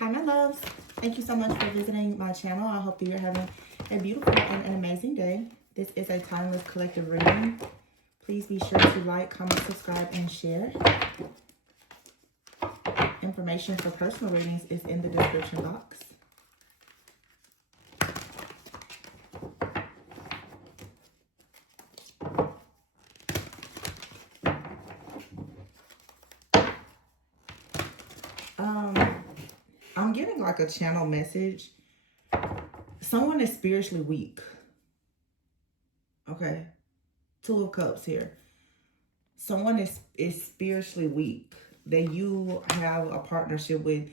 Hi, my loves. Thank you so much for visiting my channel. I hope that you're having a beautiful and an amazing day. This is a timeless collective reading. Please be sure to like, comment, subscribe, and share. Information for personal readings is in the description box. I'm getting like a channel message. Someone is spiritually weak. Okay. Two of Cups here. Someone is spiritually weak that you have a partnership with.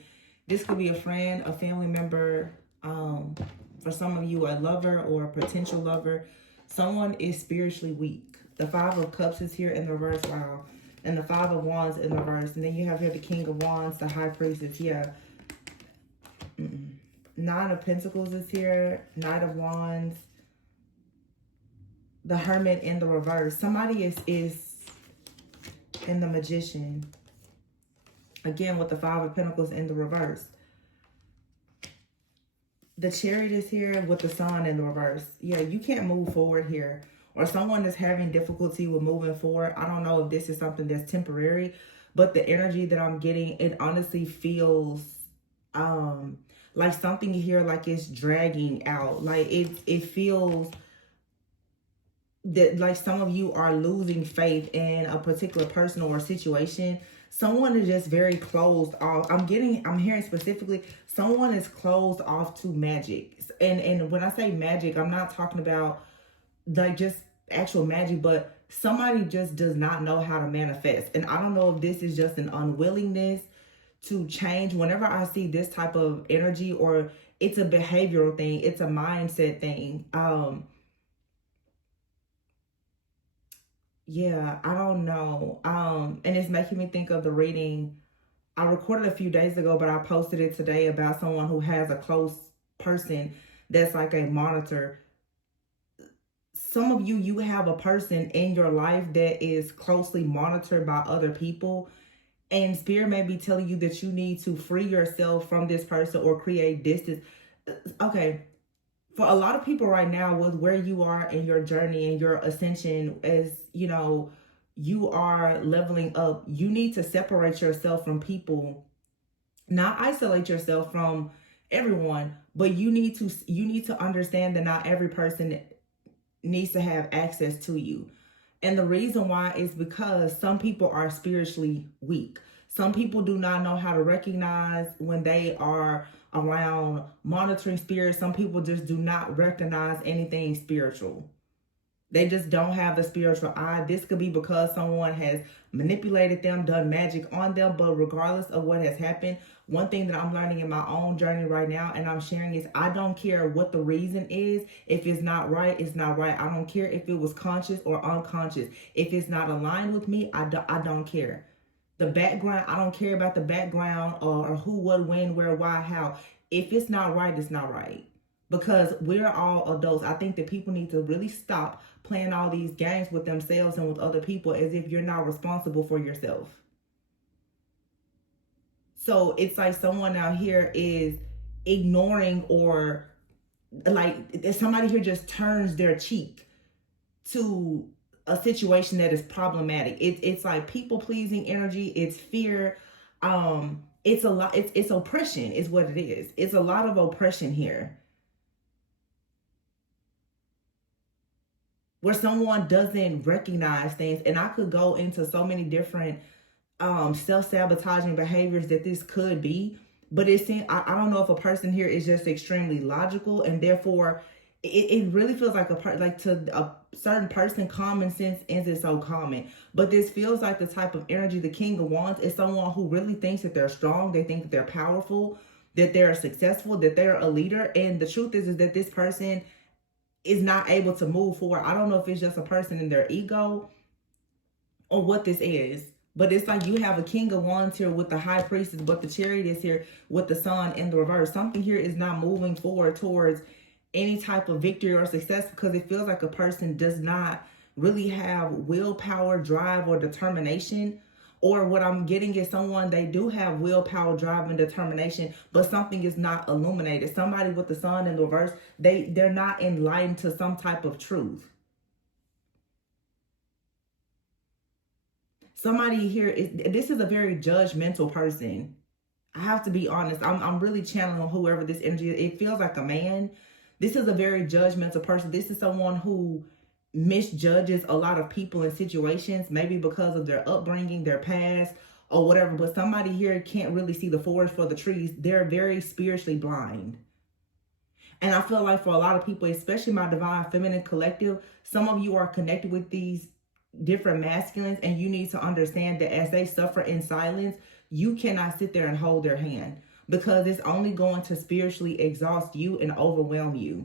This could be a friend, a family member, for some of you, a lover or a potential lover. Someone is spiritually weak. The Five of Cups is here in the reverse, wow. And the Five of Wands in the reverse. And then you have here the King of Wands, the High Priestess, yeah. Nine of Pentacles is here, Knight of Wands, the Hermit in the reverse. Somebody is in the Magician. Again, with the Five of Pentacles in the reverse. The Chariot is here with the Sun in the reverse. Yeah, you can't move forward here. Or someone is having difficulty with moving forward. I don't know if this is something that's temporary, but the energy that I'm getting, it honestly feels like something here, like it's dragging out. Like it feels that like some of you are losing faith in a particular person or situation. Someone is just very closed off. I'm hearing specifically, someone is closed off to magic. And when I say magic, I'm not talking about like just actual magic, but somebody just does not know how to manifest. And I don't know if this is just an unwillingness to change. Whenever I see this type of energy, or it's a behavioral thing, it's a mindset thing. Yeah, I don't know. And it's making me think of the reading I recorded a few days ago, but I posted it today about someone who has a close person that's like a monitor. Some of you have a person in your life that is closely monitored by other people. And Spirit may be telling you that you need to free yourself from this person or create distance. Okay. For a lot of people right now, with where you are in your journey and your ascension, as you know, you are leveling up, you need to separate yourself from people, not isolate yourself from everyone, but you need to understand that not every person needs to have access to you. And the reason why is because some people are spiritually weak. Some people do not know how to recognize when they are around monitoring spirits. Some people just do not recognize anything spiritual. They just don't have the spiritual eye. This could be because someone has manipulated them, done magic on them. But regardless of what has happened, one thing that I'm learning in my own journey right now, and I'm sharing, is I don't care what the reason is. If it's not right, it's not right. I don't care if it was conscious or unconscious. If it's not aligned with me, I don't care. The background, I don't care about the background or who, what, when, where, why, how. If it's not right, it's not right. Because we're all adults. I think that people need to really stop playing all these games with themselves and with other people as if you're not responsible for yourself. So it's like someone out here is ignoring, or like if somebody here just turns their cheek to a situation that is problematic. It's like people pleasing energy. It's fear. It's a lot. It's oppression is what it is. It's a lot of oppression here, where someone doesn't recognize things. And I could go into so many different self-sabotaging behaviors that this could be, but it seems, I don't know if a person here is just extremely logical, and therefore it really feels like to a certain person, common sense isn't so common. But this feels like the type of energy. The King of Wands is someone who really thinks that they're strong. They think that they're powerful, that they're successful, that they're a leader. And the truth is that this person is not able to move forward. I don't know if it's just a person in their ego or what this is, but it's like you have a King of Wands here with the High Priestess, but the Chariot is here with the Sun in the reverse. Something here is not moving forward towards any type of victory or success, because it feels like a person does not really have willpower, drive, or determination. Or what I'm getting is someone, they do have willpower, drive, and determination, but something is not illuminated. Somebody with the sun in the reverse, they're not enlightened to some type of truth. Somebody here this is a very judgmental person. I have to be honest. I'm really channeling whoever this energy is. It feels like a man. This is a very judgmental person. This is someone who misjudges a lot of people and situations, maybe because of their upbringing, their past, or whatever. But somebody here can't really see the forest for the trees. They're very spiritually blind. And I feel like for a lot of people, especially my divine feminine collective, some of you are connected with these different masculines, and you need to understand that as they suffer in silence, you cannot sit there and hold their hand, because it's only going to spiritually exhaust you and overwhelm you.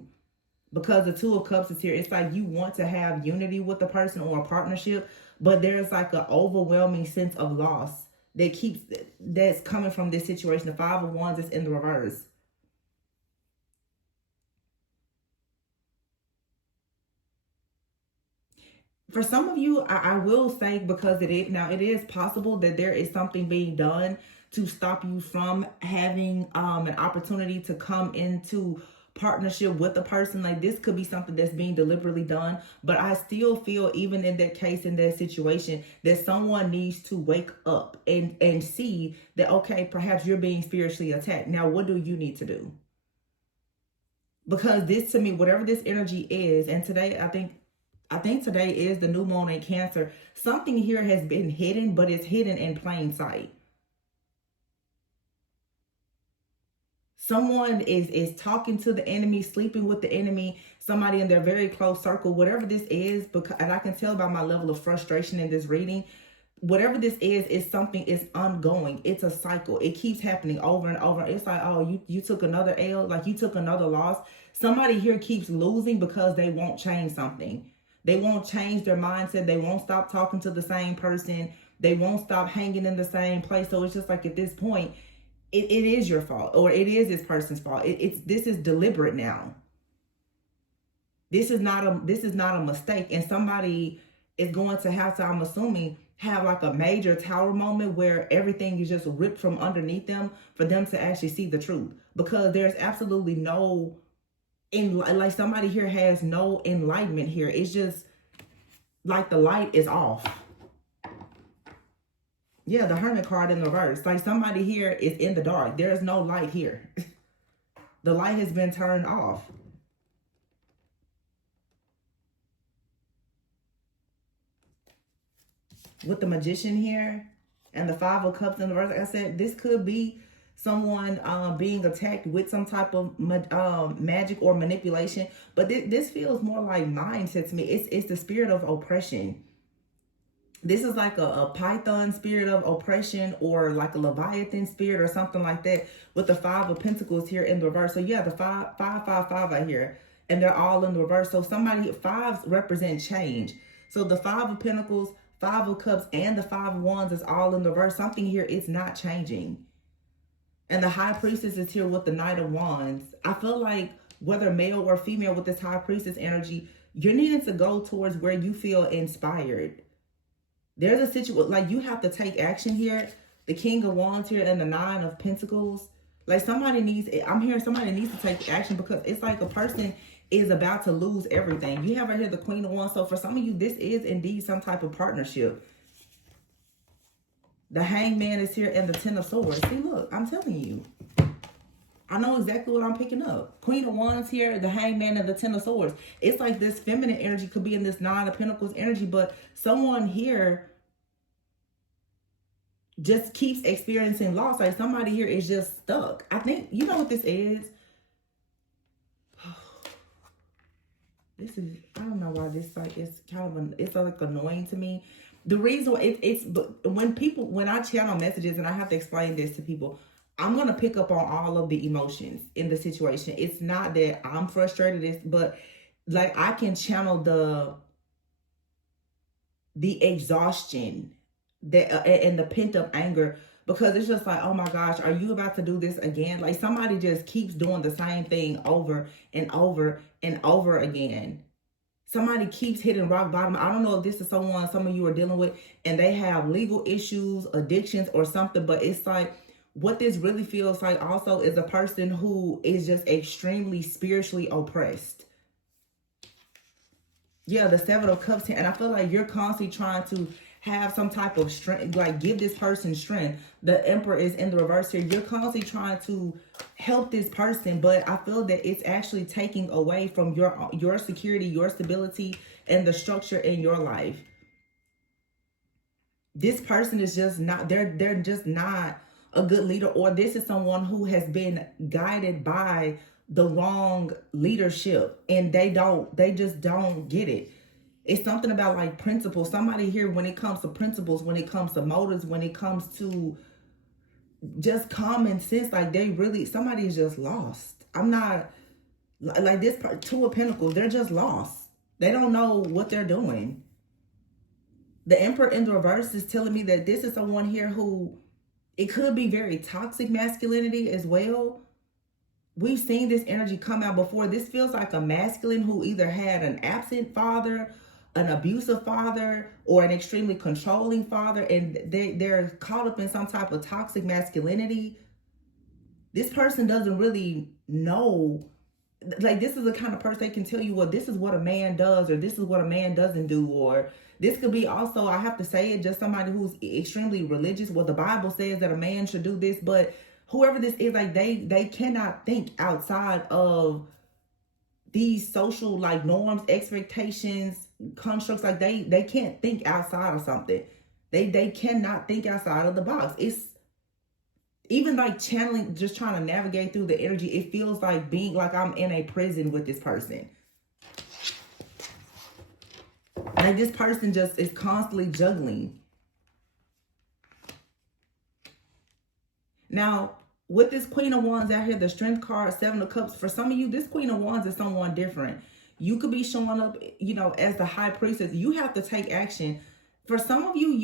Because the Two of Cups is here. It's like you want to have unity with the person or a partnership, but there's like an overwhelming sense of loss that's coming from this situation. The Five of Wands is in the reverse. For some of you, I will say, because it is possible that there is something being done to stop you from having an opportunity to come into partnership with a person. Like, this could be something that's being deliberately done, but I still feel, even in that case, in that situation, that someone needs to wake up and see that, okay, perhaps you're being spiritually attacked. Now, what do you need to do? Because this, to me, whatever this energy is, and today I think today is the new moon in Cancer. Something here has been hidden, but it's hidden in plain sight. Someone is talking to the enemy, sleeping with the enemy, somebody in their very close circle, whatever this is, because, and I can tell by my level of frustration in this reading, whatever this is something is ongoing. It's a cycle. It keeps happening over and over. It's like, oh, you took another L, like you took another loss. Somebody here keeps losing because they won't change something. They won't change their mindset. They won't stop talking to the same person. They won't stop hanging in the same place. So it's just like, at this point, it is your fault, or it is this person's fault. This is deliberate now. This is not a mistake. And somebody is going to have to, I'm assuming, have like a major tower moment where everything is just ripped from underneath them for them to actually see the truth. Because there's absolutely no, like, somebody here has no enlightenment here. It's just like the light is off. Yeah, the Hermit card in the reverse. Like, somebody here is in the dark. There's no light here. The light has been turned off. With the Magician here and the Five of Cups in the reverse, like I said, this could be someone being attacked with some type of magic or manipulation. But this feels more like mindset to me. It's the spirit of oppression. This is like a Python spirit of oppression, or like a Leviathan spirit or something like that, with the Five of Pentacles here in the reverse. So yeah, the 555 right here, and they're all in the reverse. So somebody, fives represent change. So the Five of Pentacles, Five of Cups, and the Five of Wands is all in the reverse. Something here is not changing. And the High Priestess is here with the Knight of Wands. I feel like, whether male or female, with this High Priestess energy, you're needing to go towards where you feel inspired. There's a situation, like, you have to take action here. The King of Wands here and the Nine of Pentacles. Like, I'm hearing somebody needs to take action, because it's like a person is about to lose everything. You have right here the Queen of Wands. So for some of you, this is indeed some type of partnership. The Hangman is here and the Ten of Swords. See, look, I'm telling you. I know exactly what I'm picking up. Queen of Wands here, the Hangman and the Ten of Swords. It's like this feminine energy could be in this Nine of Pentacles energy, but someone here just keeps experiencing loss. Like, somebody here is just stuck. I think, you know what this is? This is, I don't know why this, like, it's kind of, it's like annoying to me. The reason when I channel messages and I have to explain this to people, I'm going to pick up on all of the emotions in the situation. It's not that I'm frustrated, but like, I can channel the exhaustion that and the pent up anger, because it's just like, oh my gosh, are you about to do this again? Like, somebody just keeps doing the same thing over and over and over again. Somebody keeps hitting rock bottom. I don't know if this is someone some of you are dealing with and they have legal issues, addictions or something, but it's like what this really feels like also is a person who is just extremely spiritually oppressed. Yeah, the Seven of Cups here. And I feel like you're constantly trying to have some type of strength, like give this person strength. The Emperor is in the reverse here. You're constantly trying to help this person, but I feel that it's actually taking away from your security, your stability, and the structure in your life. This person is just not, they're just not a good leader, or this is someone who has been guided by the wrong leadership and they just don't get it. It's something about like principles. Somebody here, when it comes to principles, when it comes to motives, when it comes to just common sense, like somebody is just lost. I'm not like this part, Two of Pentacles, they're just lost. They don't know what they're doing. The Emperor in the reverse is telling me that this is someone here who, it could be very toxic masculinity as well. We've seen this energy come out before. This feels like a masculine who either had an absent father, an abusive father, or an extremely controlling father, and they're caught up in some type of toxic masculinity. This person doesn't really know. Like, this is the kind of person they can tell you, well, this is what a man does, or this is what a man doesn't do, or this could be also, I have to say it, just somebody who's extremely religious. Well, the Bible says that a man should do this, but whoever this is, like they cannot think outside of these social like norms, expectations, constructs. Like they can't think outside of something. They cannot think outside of the box. It's even like channeling, just trying to navigate through the energy. It feels like being like I'm in a prison with this person. Like this person just is constantly juggling. Now, with this Queen of Wands out here, the Strength card, Seven of Cups, for some of you, this Queen of Wands is someone different. You could be showing up, you know, as the High Priestess. You have to take action. For some of you,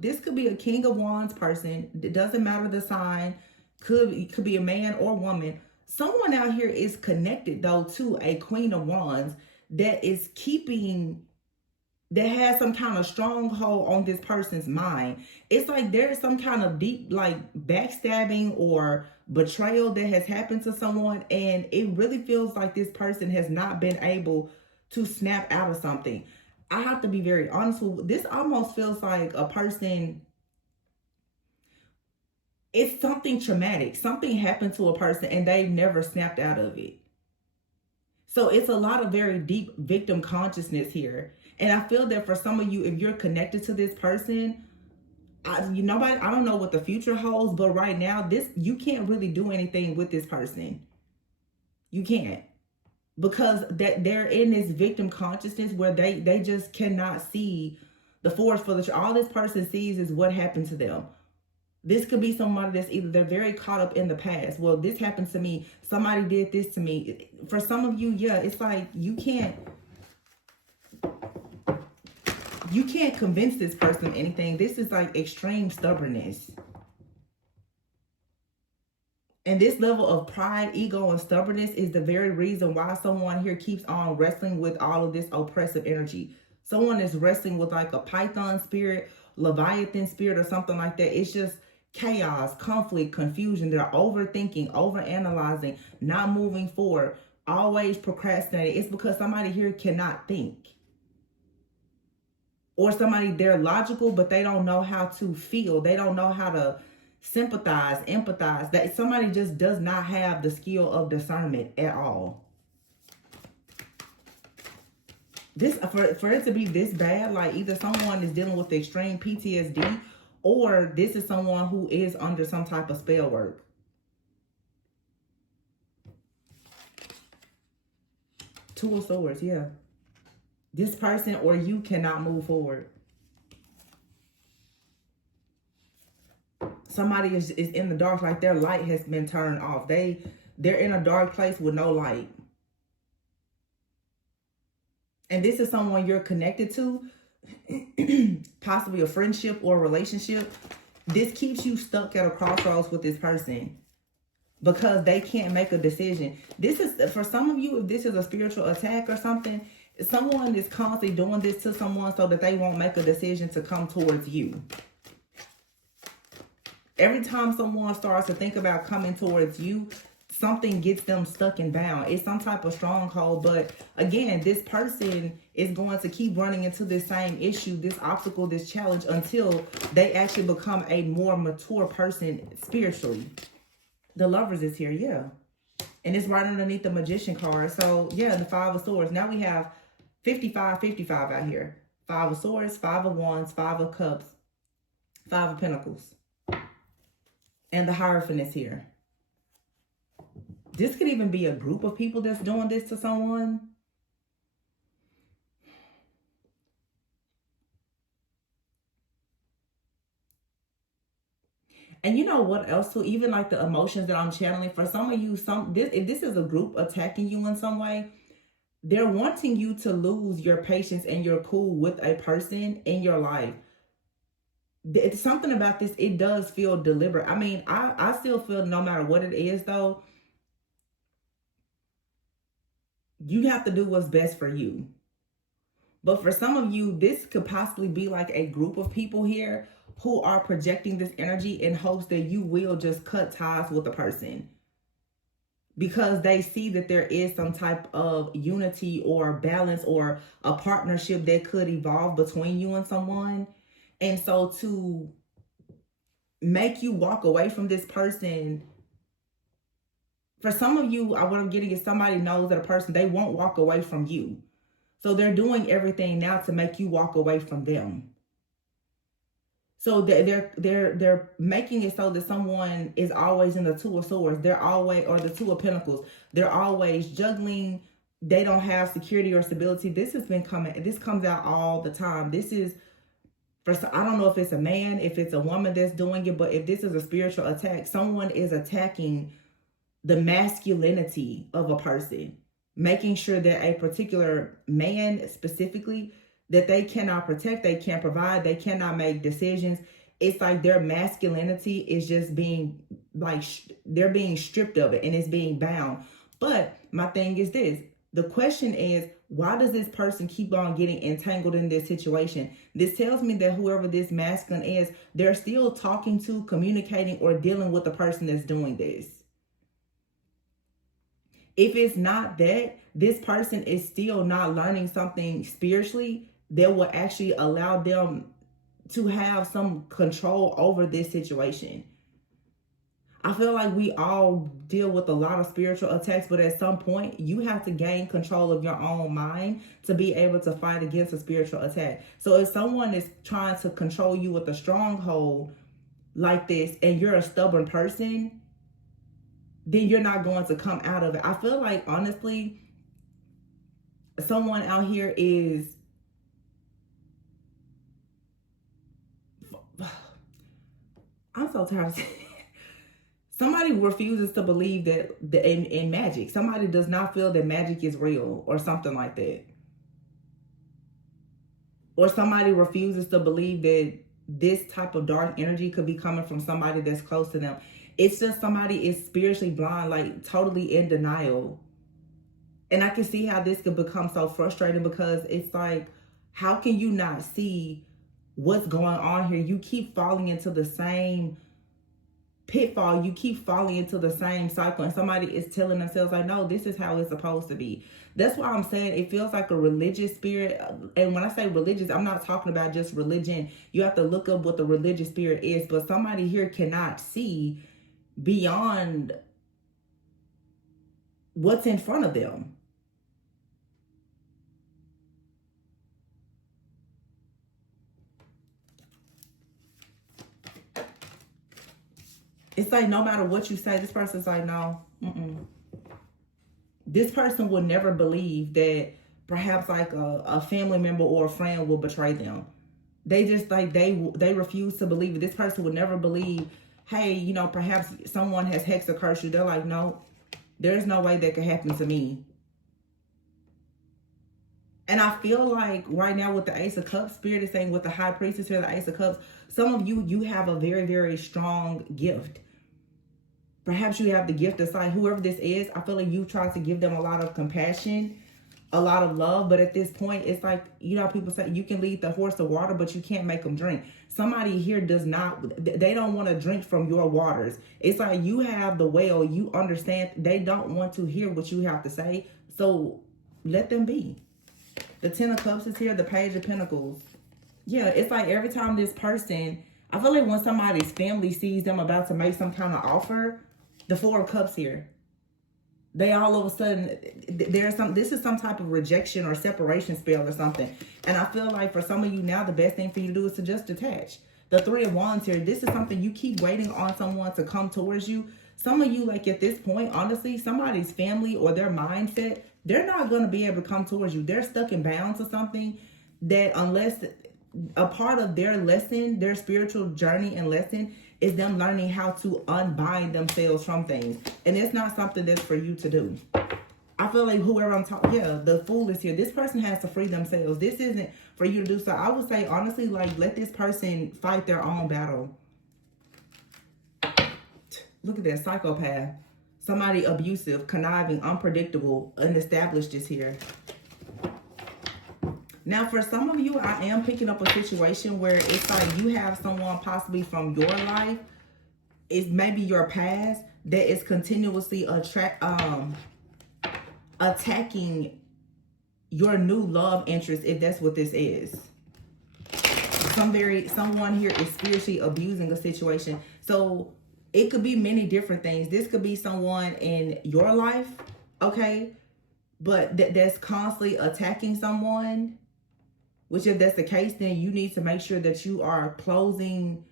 this could be a King of Wands person. It doesn't matter the sign. Could be a man or woman. Someone out here is connected, though, to a Queen of Wands that is that has some kind of stronghold on this person's mind. It's like there's some kind of deep, like, backstabbing or betrayal that has happened to someone, and it really feels like this person has not been able to snap out of something. I have to be very honest with this. Almost feels like a person, it's something traumatic. Something happened to a person and they've never snapped out of it. So it's a lot of very deep victim consciousness here. And I feel that for some of you, if you're connected to this person, I don't know what the future holds, but right now, you can't really do anything with this person. You can't. Because that they're in this victim consciousness where they just cannot see the forest for the tree. All this person sees is what happened to them. This could be somebody that's either they're very caught up in the past. Well, this happened to me. Somebody did this to me. For some of you, yeah, it's like you can't convince this person anything. This is like extreme stubbornness. And this level of pride, ego, and stubbornness is the very reason why someone here keeps on wrestling with all of this oppressive energy. Someone is wrestling with like a Python spirit, Leviathan spirit, or something like that. It's just chaos, conflict, confusion. They're overthinking, overanalyzing, not moving forward, always procrastinating. It's because somebody here cannot think. Or somebody, they're logical, but they don't know how to feel. They don't know how to sympathize, empathize. That somebody just does not have the skill of discernment at all. This for it to be this bad, like either someone is dealing with extreme PTSD, or this is someone who is under some type of spell work. Two of Swords, yeah. This person or you cannot move forward. Somebody is in the dark, like their light has been turned off. They're in a dark place with no light. And this is someone you're connected to, possibly a friendship or a relationship. This keeps you stuck at a crossroads with this person because they can't make a decision. This is, for some of you, if this is a spiritual attack or something, Someone is constantly doing this to someone so that they won't make a decision to come towards you. Every time someone starts to think about coming towards you, something gets them stuck and bound. It's some type of stronghold. But again, this person is going to keep running into this same issue, this obstacle, this challenge, until they actually become a more mature person spiritually. The Lovers is here, yeah. And it's right underneath the Magician card. So, yeah, the Five of Swords. Now we have 55 out here. 5 of Swords, 5 of Wands, 5 of Cups, 5 of Pentacles. And the Hierophant is here. This could even be a group of people that's doing this to someone. And you know what else too? Even like the emotions that I'm channeling, for some of you, if this is a group attacking you in some way, they're wanting you to lose your patience and your cool with a person in your life. It's something about this, it does feel deliberate. I mean, I still feel no matter what it is though, you have to do what's best for you. But for some of you, this could possibly be like a group of people here who are projecting this energy in hopes that you will just cut ties with the person, because they see that there is some type of unity or balance or a partnership that could evolve between you and someone. And so to make you walk away from this person, for some of you, what I'm getting is somebody knows that a person, they won't walk away from you. So they're doing everything now to make you walk away from them. So they're making it so that someone is always in the Two of Swords. They're always, or the Two of Pentacles. They're always juggling. They don't have security or stability. This comes out all the time. This is, I don't know if it's a man, if it's a woman that's doing it, but if this is a spiritual attack, someone is attacking the masculinity of a person, making sure that a particular man specifically, that they cannot protect, they can't provide, they cannot make decisions. It's like their masculinity is just being, like, they're being stripped of it and it's being bound. But my thing is this, the question is, why does this person keep on getting entangled in this situation? This tells me that whoever this masculine is, they're still talking to, communicating, or dealing with the person that's doing this. If it's not that, this person is still not learning something spiritually that will actually allow them to have some control over this situation. I feel like we all deal with a lot of spiritual attacks, but at some point you have to gain control of your own mind to be able to fight against a spiritual attack. So if someone is trying to control you with a stronghold like this and you're a stubborn person, then you're not going to come out of it. I feel like, honestly, someone out here is, I'm so tired of saying it. Somebody refuses to believe that in magic. Somebody does not feel that magic is real or something like that. Or somebody refuses to believe that this type of dark energy could be coming from somebody that's close to them. It's just somebody is spiritually blind, like totally in denial. And I can see how this could become so frustrating, because it's like, how can you not see what's going on here? You keep falling into the same pitfall. You keep falling into the same cycle. And somebody is telling themselves, like, no, this is how it's supposed to be. That's why I'm saying it feels like a religious spirit. And when I say religious, I'm not talking about just religion. You have to look up what the religious spirit is. But somebody here cannot see beyond what's in front of them. It's like no matter what you say, this person's like, no, This person will never believe that perhaps like a family member or a friend will betray them. They just like, they refuse to believe it. This person would never believe, hey, you know, perhaps someone has hexed or cursed you. They're like, no, there's no way that could happen to me. And I feel like right now with the Ace of Cups, Spirit is saying with the High Priestess here, the Ace of Cups, some of you have a very, very strong gift. Perhaps you have the gift of sight. Whoever this is, I feel like you try to give them a lot of compassion. a lot of love. But at this point, it's like, you know, people say you can lead the horse to water, but you can't make them drink. Somebody here does not, they don't want to drink from your waters. It's like you have the well, you understand, they don't want to hear what you have to say. So let them be. The Ten of Cups is here, the Page of Pentacles. Yeah, it's like every time this person, I feel like when somebody's family sees them about to make some kind of offer, the Four of Cups here, they all of a sudden, this is some type of rejection or separation spell or something. And I feel like for some of you now, the best thing for you to do is to just detach. The Three of Wands here, this is something you keep waiting on someone to come towards you. Some of you, like at this point, honestly, somebody's family or their mindset, they're not going to be able to come towards you. They're stuck in bounds or something that unless a part of their lesson, their spiritual journey and lesson is them learning how to unbind themselves from things. And it's not something that's for you to do. I feel like whoever I'm talking, yeah, the Fool is here. This person has to free themselves. This isn't for you to do. So I would say, honestly, like, let this person fight their own battle. Look at that, psychopath. Somebody abusive, conniving, unpredictable, unestablished is here. Now, for some of you, I am picking up a situation where it's like you have someone possibly from your life, it's maybe your past, that is continuously attacking your new love interest, if that's what this is. Someone here is spiritually abusing a situation. So it could be many different things. This could be someone in your life, okay? But that's constantly attacking someone. Which, if that's the case, then you need to make sure that you are closing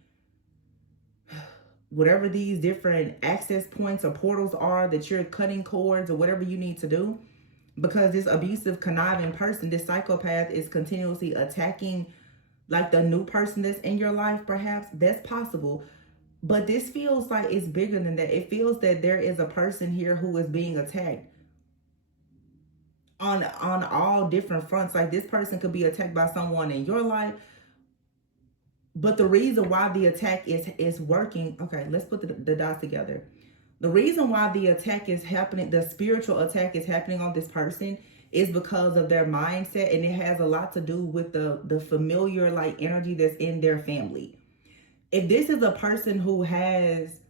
whatever these different access points or portals are, that you're cutting cords or whatever you need to do. Because this abusive, conniving person, this psychopath, is continuously attacking like the new person that's in your life, perhaps. That's possible. But this feels like it's bigger than that. It feels that there is a person here who is being attacked on all different fronts. Like this person could be attacked by someone in your life, but the reason why the attack is working, okay, let's put the dots together. The reason why the attack is happening, the spiritual attack is happening on this person, is because of their mindset, and it has a lot to do with the familiar like energy that's in their family. If this is a person who has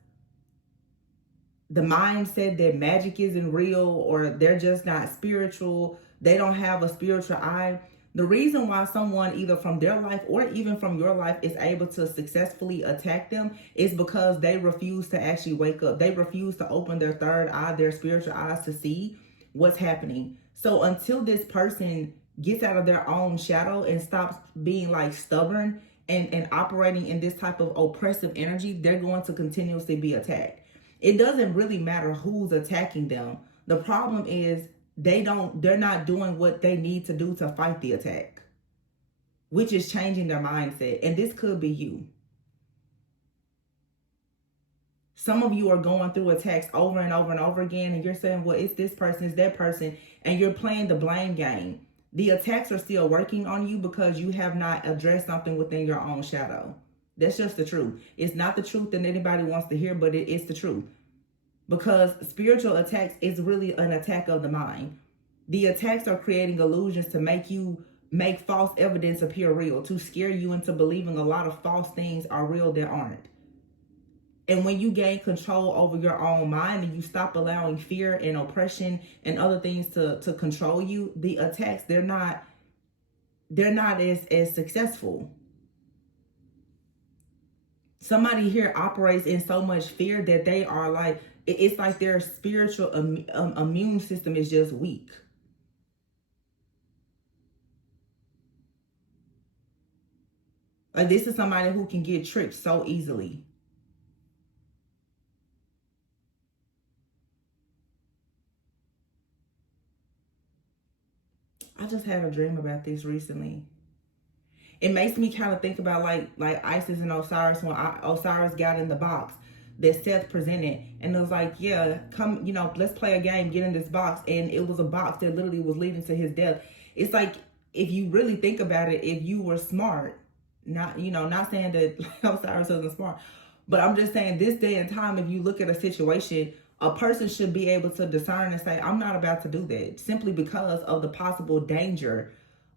the mindset that magic isn't real, or they're just not spiritual, they don't have a spiritual eye, the reason why someone either from their life or even from your life is able to successfully attack them is because they refuse to actually wake up. They refuse to open their third eye, their spiritual eyes, to see what's happening. So until this person gets out of their own shadow and stops being like stubborn and operating in this type of oppressive energy, they're going to continuously be attacked. It doesn't really matter who's attacking them. The problem is they're not doing what they need to do to fight the attack, which is changing their mindset. And this could be you. Some of you are going through attacks over and over and over again, and you're saying, well, it's this person, it's that person, and you're playing the blame game. The attacks are still working on you because you have not addressed something within your own shadow. That's just the truth. It's not the truth that anybody wants to hear, but it is the truth. Because spiritual attacks is really an attack of the mind. The attacks are creating illusions to make false evidence appear real, to scare you into believing a lot of false things are real that aren't. And when you gain control over your own mind and you stop allowing fear and oppression and other things to control you, the attacks, they're not as successful. Somebody here operates in so much fear that they are like, it's like their spiritual immune system is just weak. Like this is somebody who can get tricked so easily. I just had a dream about this recently. It makes me kind of think about like Isis and Osiris, when Osiris got in the box that Seth presented, and it was like, yeah, come, let's play a game, get in this box. And it was a box that literally was leading to his death. It's like, if you really think about it, if you were smart, not saying that Osiris wasn't smart, but I'm just saying this day and time, if you look at a situation, a person should be able to discern and say, I'm not about to do that, simply because of the possible danger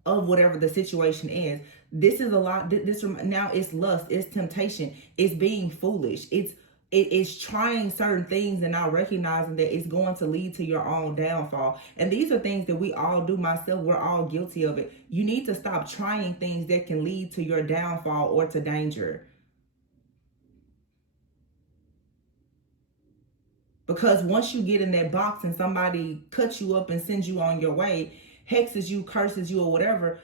of whatever the situation is. This is a lot. This now it's lust, it's temptation, it's being foolish, it's trying certain things and not recognizing that it's going to lead to your own downfall. And these are things that we all do. Myself, we're all guilty of it. You need to stop trying things that can lead to your downfall or to danger. Because once you get in that box and somebody cuts you up and sends you on your way, hexes you, curses you, or whatever,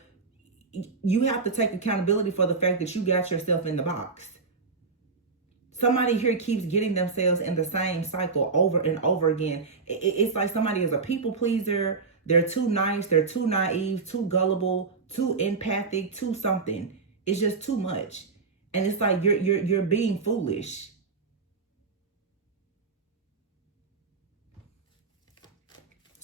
you have to take accountability for the fact that you got yourself in the box. Somebody here keeps getting themselves in the same cycle over and over again. It's like somebody is a people pleaser. They're too nice. They're too naive, too gullible, too empathic, too something. It's just too much. And it's like you're being foolish.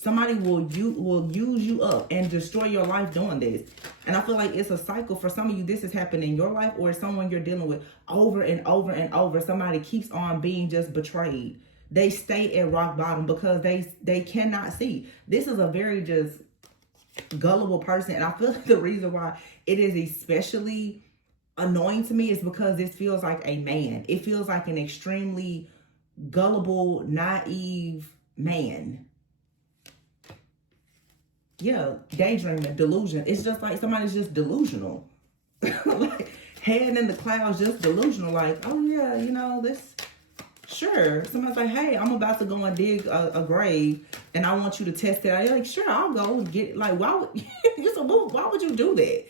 Somebody will use you up and destroy your life doing this. And I feel like it's a cycle. For some of you, this has happened in your life, or someone you're dealing with over and over and over. Somebody keeps on being just betrayed. They stay at rock bottom because they cannot see. This is a very just gullible person. And I feel like the reason why it is especially annoying to me is because this feels like a man. It feels like an extremely gullible, naive man. Yeah, daydreaming, delusion. It's just like somebody's just delusional. Like, head in the clouds, just delusional. Like, oh yeah, you know, this, sure. Somebody's like, hey, I'm about to go and dig a grave and I want you to test it out. You're like, sure, I'll go and get, like, why would you do that?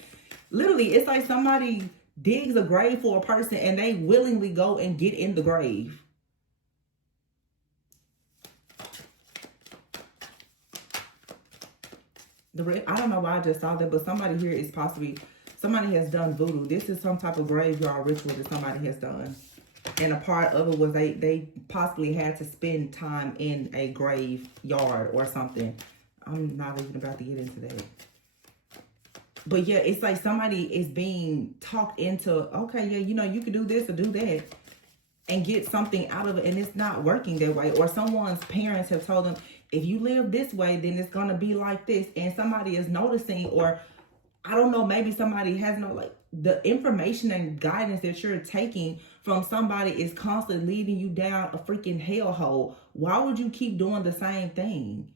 Literally, it's like somebody digs a grave for a person and they willingly go and get in the grave. I don't know why I just saw that, but somebody here is possibly, somebody has done voodoo. This is some type of graveyard ritual that somebody has done. And a part of it was they possibly had to spend time in a graveyard or something. I'm not even about to get into that. But yeah, it's like somebody is being talked into, okay, yeah, you know, you can do this or do that and get something out of it, and it's not working that way. Or someone's parents have told them, if you live this way, then it's going to be like this. And somebody is noticing, or I don't know, maybe somebody has no, like, the information and guidance that you're taking from somebody is constantly leading you down a freaking hellhole. Why would you keep doing the same thing?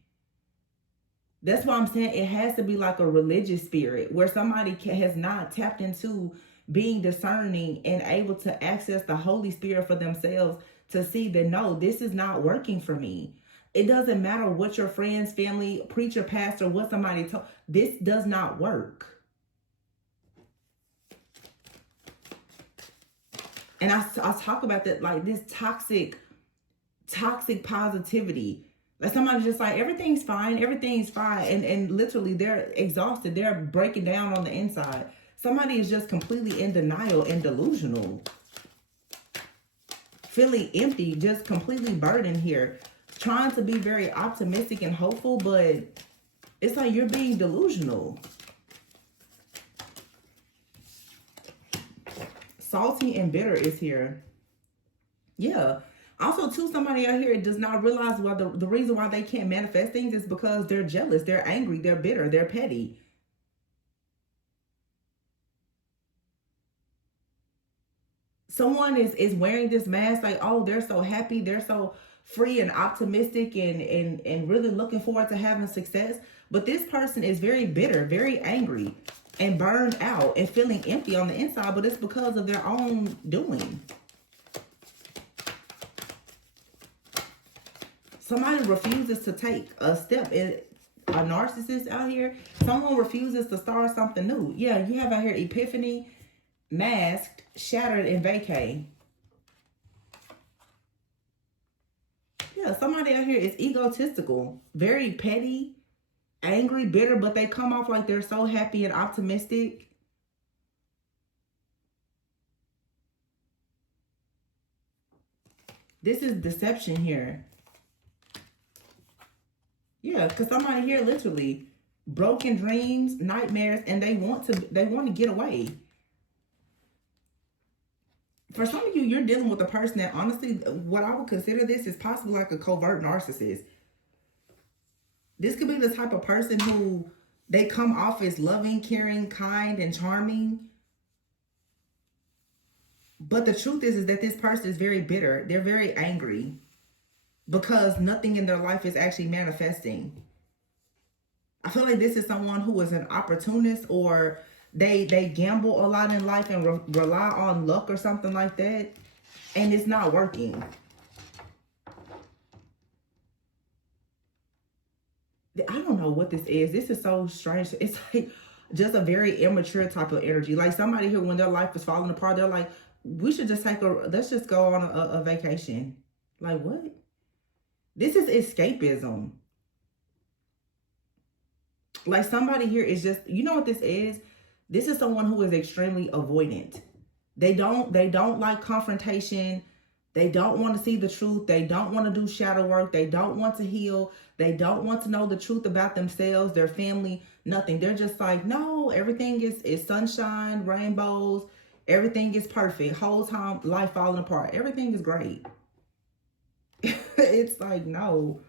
That's why I'm saying it has to be like a religious spirit where somebody has not tapped into being discerning and able to access the Holy Spirit for themselves to see that, no, this is not working for me. It doesn't matter what your friends, family, preacher, pastor, what somebody told. This does not work. And I talk about that, like this toxic positivity. Like somebody's just like, everything's fine. And literally they're exhausted. They're breaking down on the inside. Somebody is just completely in denial and delusional. Feeling empty, just completely burdened here. Trying to be very optimistic and hopeful, but it's like you're being delusional. Salty and bitter is here. Yeah. Also, too, somebody out here does not realize why the reason why they can't manifest things is because they're jealous, they're angry, they're bitter, they're petty. Someone is wearing this mask like, oh, they're so happy, they're so free and optimistic and really looking forward to having success. But this person is very bitter, very angry, and burned out and feeling empty on the inside, but it's because of their own doing. Somebody refuses to take a step. A narcissist out here, someone refuses to start something new. Yeah, you have out here epiphany, masked, shattered, and vacay. Yeah, somebody out here is egotistical, very petty, angry, bitter, but they come off like they're so happy and optimistic. This is deception here. Yeah, because somebody here literally broken dreams, nightmares, and they want to get away. For some of you, you're dealing with a person that honestly, what I would consider this is possibly like a covert narcissist. This could be the type of person who they come off as loving, caring, kind, and charming. But the truth is that this person is very bitter. They're very angry because nothing in their life is actually manifesting. I feel like this is someone who is an opportunist, or they gamble a lot in life and rely on luck or something like that, and it's not working. I don't know what this is. This is so strange. It's like just a very immature type of energy. Like somebody here, when their life is falling apart, they're like, we should just let's just go on a vacation. Like what? This is escapism. Like somebody here is just, you know what this is? This is someone who is extremely avoidant. They don't like confrontation. They don't want to see the truth. They don't want to do shadow work. They don't want to heal. They don't want to know the truth about themselves, their family, nothing. They're just like, no, everything is sunshine, rainbows. Everything is perfect. Whole time, life falling apart. Everything is great. It's like, no.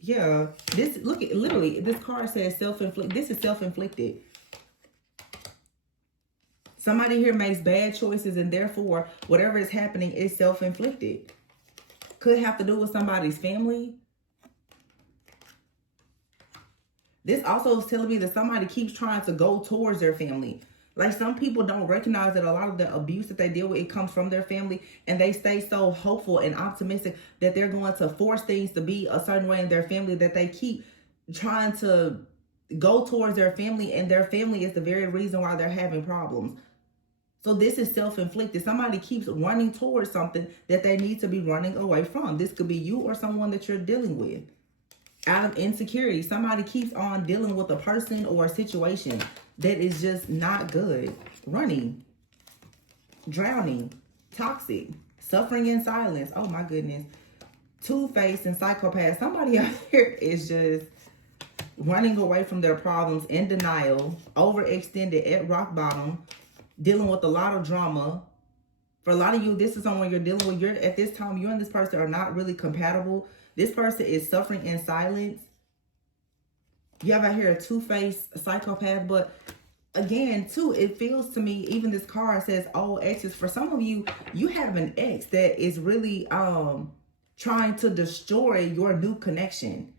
Yeah. This, look at, literally, this card says self-inflicted. This is self-inflicted. Somebody here makes bad choices, and therefore, whatever is happening is self-inflicted. Could have to do with somebody's family. This also is telling me that somebody keeps trying to go towards their family. Like some people don't recognize that a lot of the abuse that they deal with, it comes from their family, and they stay so hopeful and optimistic that they're going to force things to be a certain way in their family, that they keep trying to go towards their family, and their family is the very reason why they're having problems. So this is self-inflicted. Somebody keeps running towards something that they need to be running away from. This could be you or someone that you're dealing with. Out of insecurity, somebody keeps on dealing with a person or a situation that is just not good. Running, drowning, toxic, suffering in silence. Oh my goodness. Two-faced and psychopath. Somebody out here is just running away from their problems, in denial, overextended, at rock bottom, dealing with a lot of drama. For a lot of you, this is someone you're dealing with. You're at this time, you and this person are not really compatible. This person is suffering in silence. You have out here a two-faced psychopath, but again, too, it feels to me, even this card says, oh, exes. For some of you, you have an ex that is really trying to destroy your new connection.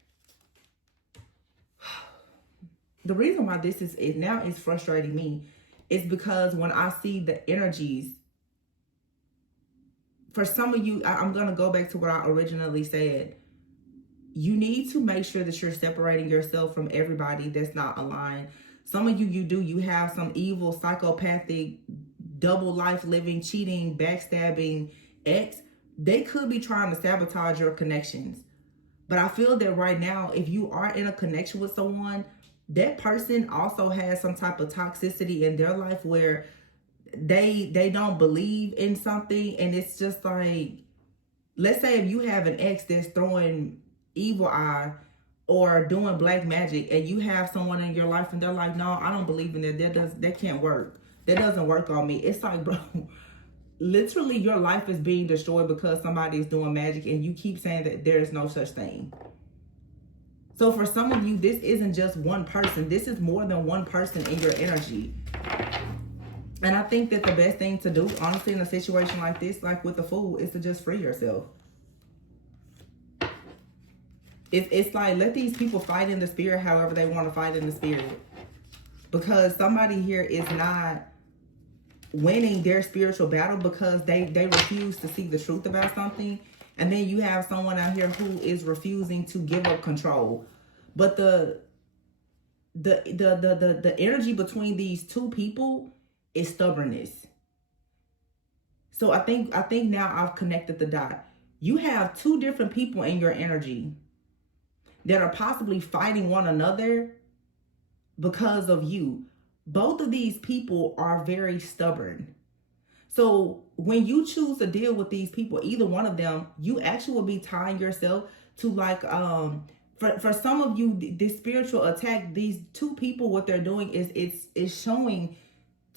The reason why this is now is frustrating me is because when I see the energies, for some of you, I'm going to go back to what I originally said. You need to make sure that you're separating yourself from everybody that's not aligned. Some of you, you have some evil, psychopathic, double life living, cheating, backstabbing ex. They could be trying to sabotage your connections. But I feel that right now, if you are in a connection with someone, that person also has some type of toxicity in their life where they don't believe in something. And it's just like, let's say if you have an ex that's throwing evil eye or doing black magic, and you have someone in your life and they're like, no, I don't believe in that. That can't work. That doesn't work on me. It's like, bro, literally your life is being destroyed because somebody is doing magic, and you keep saying that there is no such thing. So for some of you, this isn't just one person. This is more than one person in your energy. And I think that the best thing to do, honestly, in a situation like this, like with the Fool, is to just free yourself. It's like, let these people fight in the spirit however they want to fight in the spirit. Because somebody here is not winning their spiritual battle because they refuse to see the truth about something. And then you have someone out here who is refusing to give up control. But the energy between these two people is stubbornness. So I think now I've connected the dot. You have two different people in your energy that are possibly fighting one another because of you. Both of these people are very stubborn. So when you choose to deal with these people, either one of them, you actually will be tying yourself to, like, for some of you, this spiritual attack, these two people, what they're doing is it's showing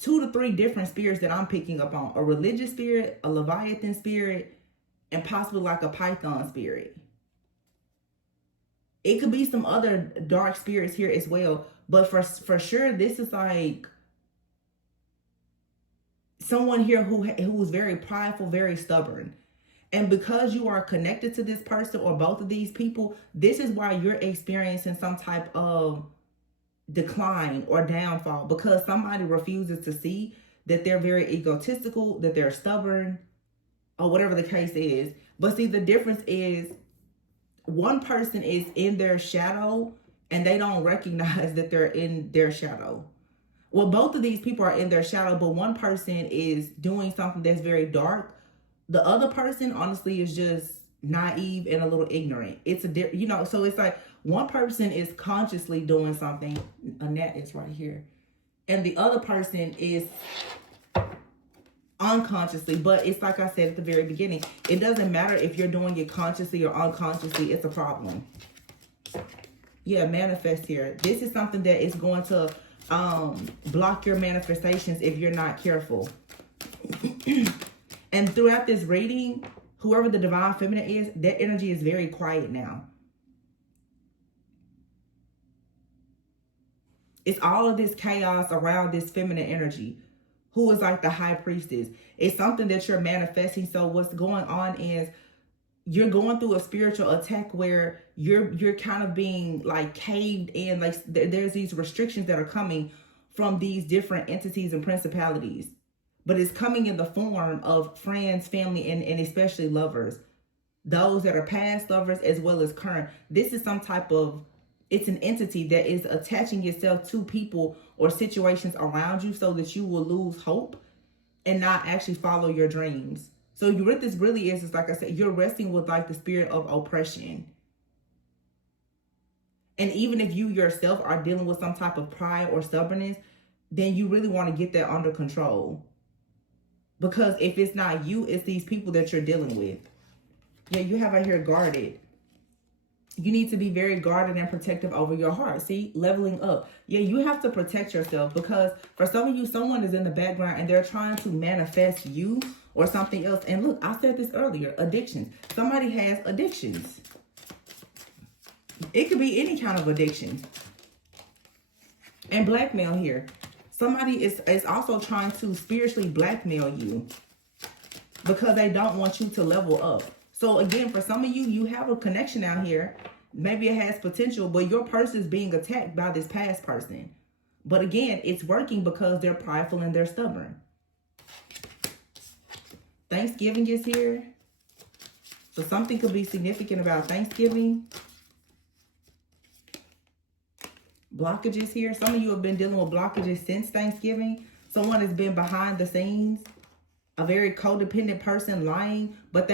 2 to 3 different spirits that I'm picking up on. A religious spirit, a Leviathan spirit, and possibly like a Python spirit. It could be some other dark spirits here as well. But for sure, this is like someone here who is very prideful, very stubborn. And because you are connected to this person or both of these people, this is why you're experiencing some type of decline or downfall, because somebody refuses to see that they're very egotistical, that they're stubborn, or whatever the case is. But see, the difference is one person is in their shadow and they don't recognize that they're in their shadow. Well, both of these people are in their shadow, but one person is doing something that's very dark. The other person, honestly, is just naive and a little ignorant. It's a, so it's like one person is consciously doing something. Annette is right here. And the other person is unconsciously. But it's like I said at the very beginning, it doesn't matter if you're doing it consciously or unconsciously, it's a problem. Yeah, manifest here. This is something that is going to block your manifestations if you're not careful. And throughout this reading, whoever the divine feminine is, their energy is very quiet now. It's all of this chaos around this feminine energy, who is like the high priestess. It's something that you're manifesting. So what's going on is you're going through a spiritual attack where you're kind of being like caved in. Like there's these restrictions that are coming from these different entities and principalities. But it's coming in the form of friends, family, and especially lovers. Those that are past lovers as well as current. This is some type of, it's an entity that is attaching itself to people or situations around you so that you will lose hope and not actually follow your dreams. So what this really is like I said, you're resting with like the spirit of oppression. And even if you yourself are dealing with some type of pride or stubbornness, then you really want to get that under control. Because if it's not you, it's these people that you're dealing with. Yeah, you have out here guarded. You need to be very guarded and protective over your heart. See, leveling up. Yeah, you have to protect yourself because for some of you, someone is in the background and they're trying to manifest you or something else. And look, I said this earlier, addictions. Somebody has addictions. It could be any kind of addiction. And blackmail here. Somebody is also trying to spiritually blackmail you because they don't want you to level up. So again, for some of you, you have a connection out here. Maybe it has potential, but your person is being attacked by this past person. But again, it's working because they're prideful and they're stubborn. Thanksgiving is here. So something could be significant about Thanksgiving. Blockages here. Some of you have been dealing with blockages since Thanksgiving. Someone has been behind the scenes. A very codependent person lying. But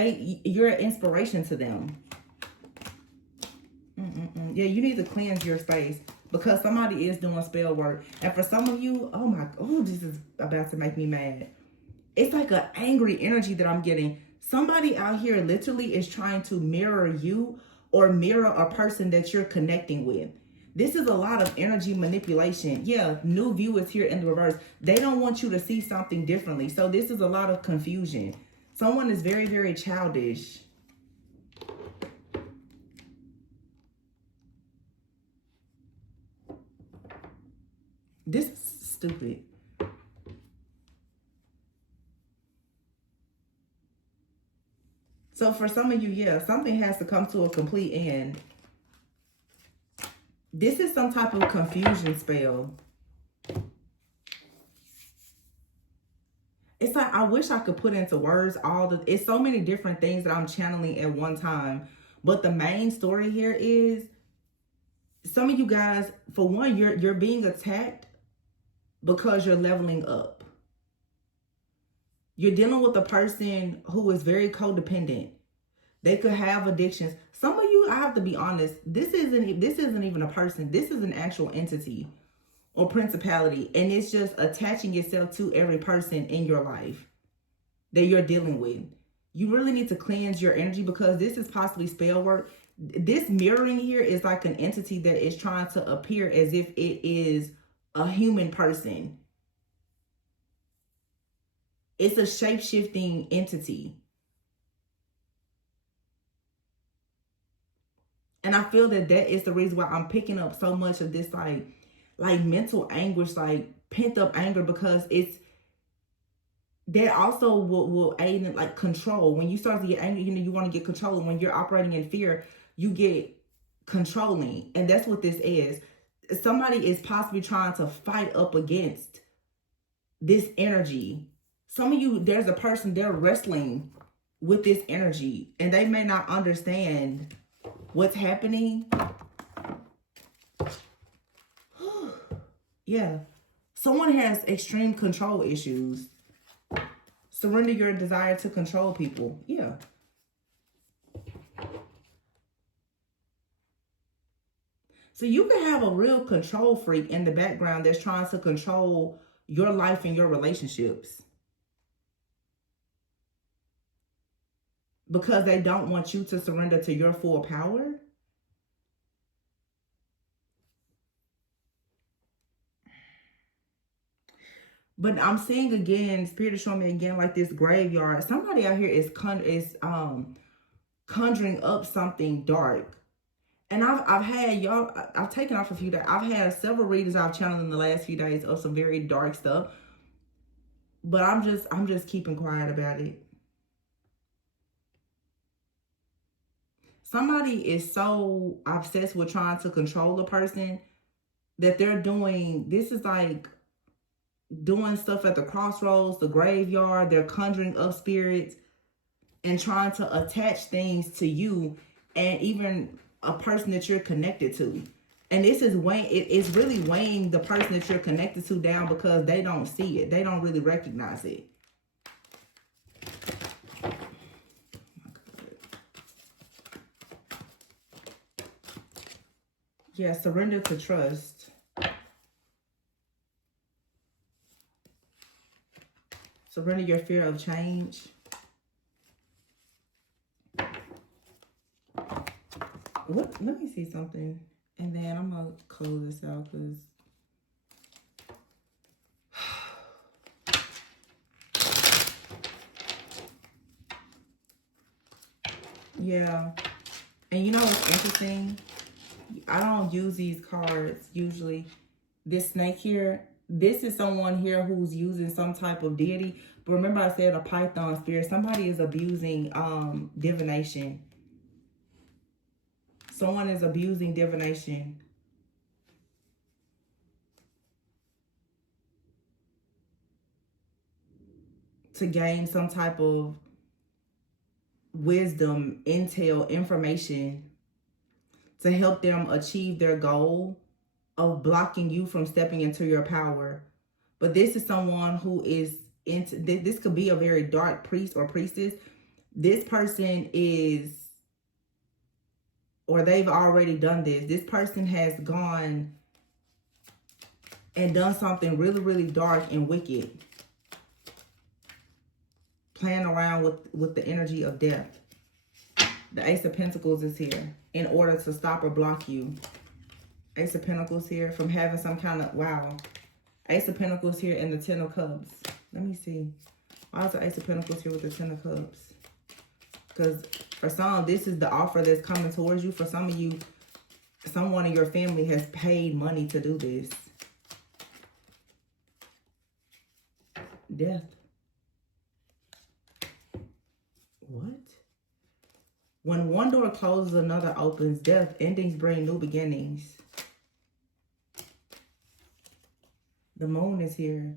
you're an inspiration to them. Yeah, you need to cleanse your space. Because somebody is doing spell work. And for some of you, oh, this is about to make me mad. It's like an angry energy that I'm getting. Somebody out here literally is trying to mirror you or mirror a person that you're connecting with. This is a lot of energy manipulation. Yeah, new view is here in the reverse. They don't want you to see something differently. So this is a lot of confusion. Someone is very, very childish. This is stupid. So for some of you, yeah, something has to come to a complete end. This is some type of confusion spell. It's like, I wish I could put into words it's so many different things that I'm channeling at one time. But the main story here is, some of you guys, for one, you're being attacked because you're leveling up. You're dealing with a person who is very codependent. They could have addictions. Some of you, I have to be honest, this isn't even a person. This is an actual entity or principality. And it's just attaching itself to every person in your life that you're dealing with. You really need to cleanse your energy because this is possibly spell work. This mirroring here is like an entity that is trying to appear as if it is a human person. It's a shape-shifting entity. And I feel that that is the reason why I'm picking up so much of this like mental anguish, like pent up anger, because it's that also will aid in like control. When you start to get angry, you want to get control. And when you're operating in fear, you get controlling. And that's what this is. Somebody is possibly trying to fight up against this energy. Some of you, there's a person, they're wrestling with this energy and they may not understand what's happening. Yeah. Someone has extreme control issues. Surrender your desire to control people. Yeah. So you can have a real control freak in the background that's trying to control your life and your relationships, because they don't want you to surrender to your full power. But I'm seeing again, Spirit is showing me again, like this graveyard. Somebody out here is conjuring up something dark. And I've had y'all, I've taken off a few days. I've had several readers I've channeled in the last few days of some very dark stuff. But I'm just keeping quiet about it. Somebody is so obsessed with trying to control a person that they're doing, this is like doing stuff at the crossroads, the graveyard. They're conjuring up spirits and trying to attach things to you and even a person that you're connected to. And this is weighing, it's really weighing the person that you're connected to down, because they don't see it. They don't really recognize it. Yeah, surrender to trust. Surrender your fear of change. What? Let me see something. And then I'm going to close this out because... yeah. And you know what's interesting? I don't use these cards usually. This snake here, this is someone here who's using some type of deity. But remember I said a python spirit. Somebody is abusing divination. Someone is abusing divination. To gain some type of wisdom, intel, information to help them achieve their goal of blocking you from stepping into your power. But this is someone who is into, this could be a very dark priest or priestess. This person is, or they've already done this. This person has gone and done something really, really dark and wicked. Playing around with the energy of death. The Ace of Pentacles is here in order to stop or block you. Ace of Pentacles here from having some kind of, wow. Ace of Pentacles here and the Ten of Cups. Let me see. Why is the Ace of Pentacles here with the Ten of Cups? Because for some, this is the offer that's coming towards you. For some of you, someone in your family has paid money to do this. Death. What? When one door closes, another opens. Death. Endings bring new beginnings. The Moon is here.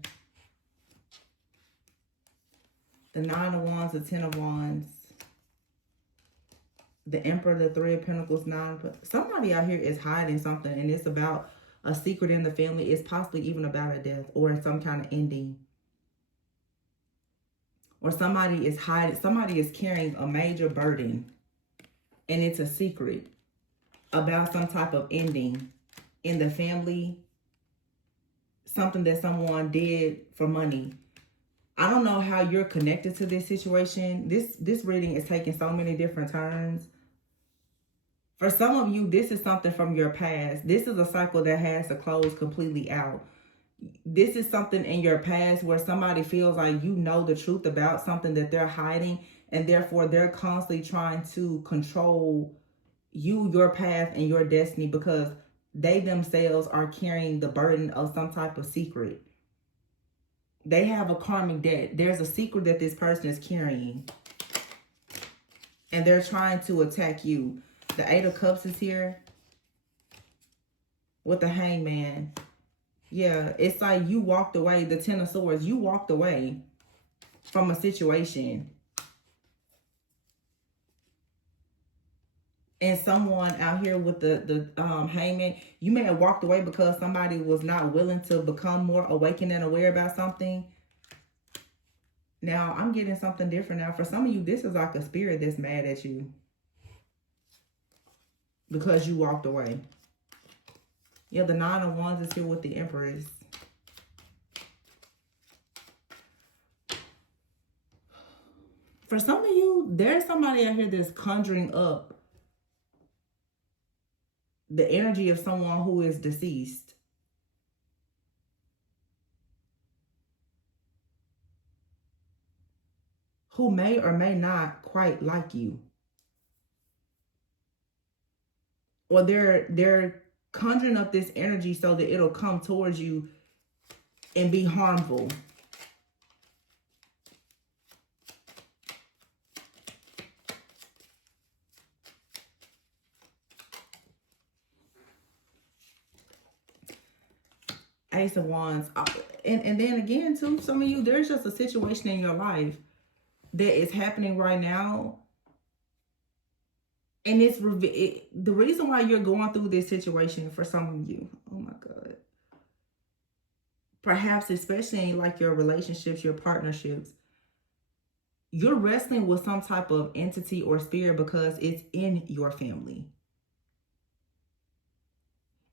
The Nine of Wands, the Ten of Wands. The Emperor, the Three of Pentacles, Nine. Somebody out here is hiding something, and it's about a secret in the family. It's possibly even about a death or some kind of ending. Or somebody is hiding, somebody is carrying a major burden, and it's a secret about some type of ending in the family. Something that someone did for money. I don't know how you're connected to this situation. This reading is taking so many different turns. For some of you, this is something from your past. This is a cycle that has to close completely out. This is something in your past where somebody feels like you know the truth about something that they're hiding, and therefore they're constantly trying to control you, your path, and your destiny, because they themselves are carrying the burden of some type of secret. They have a karmic debt. There's a secret that this person is carrying, and they're trying to attack you. The Eight of Cups is here with the Hangman. Yeah, it's like you walked away. The Ten of Swords, you walked away from a situation. And someone out here with the Hangman, you may have walked away because somebody was not willing to become more awakened and aware about something. Now, I'm getting something different now. For some of you, this is like a spirit that's mad at you because you walked away. Yeah, the Nine of Wands is here with the Empress. For some of you, there's somebody out here that's conjuring up the energy of someone who is deceased. Who may or may not quite like you. Or they're conjuring up this energy so that it'll come towards you and be harmful. Ace of Wands. And then again, too, some of you, there's just a situation in your life that is happening right now. And the reason why you're going through this situation for some of you, oh my God. Perhaps especially in like your relationships, your partnerships, you're wrestling with some type of entity or spirit because it's in your family.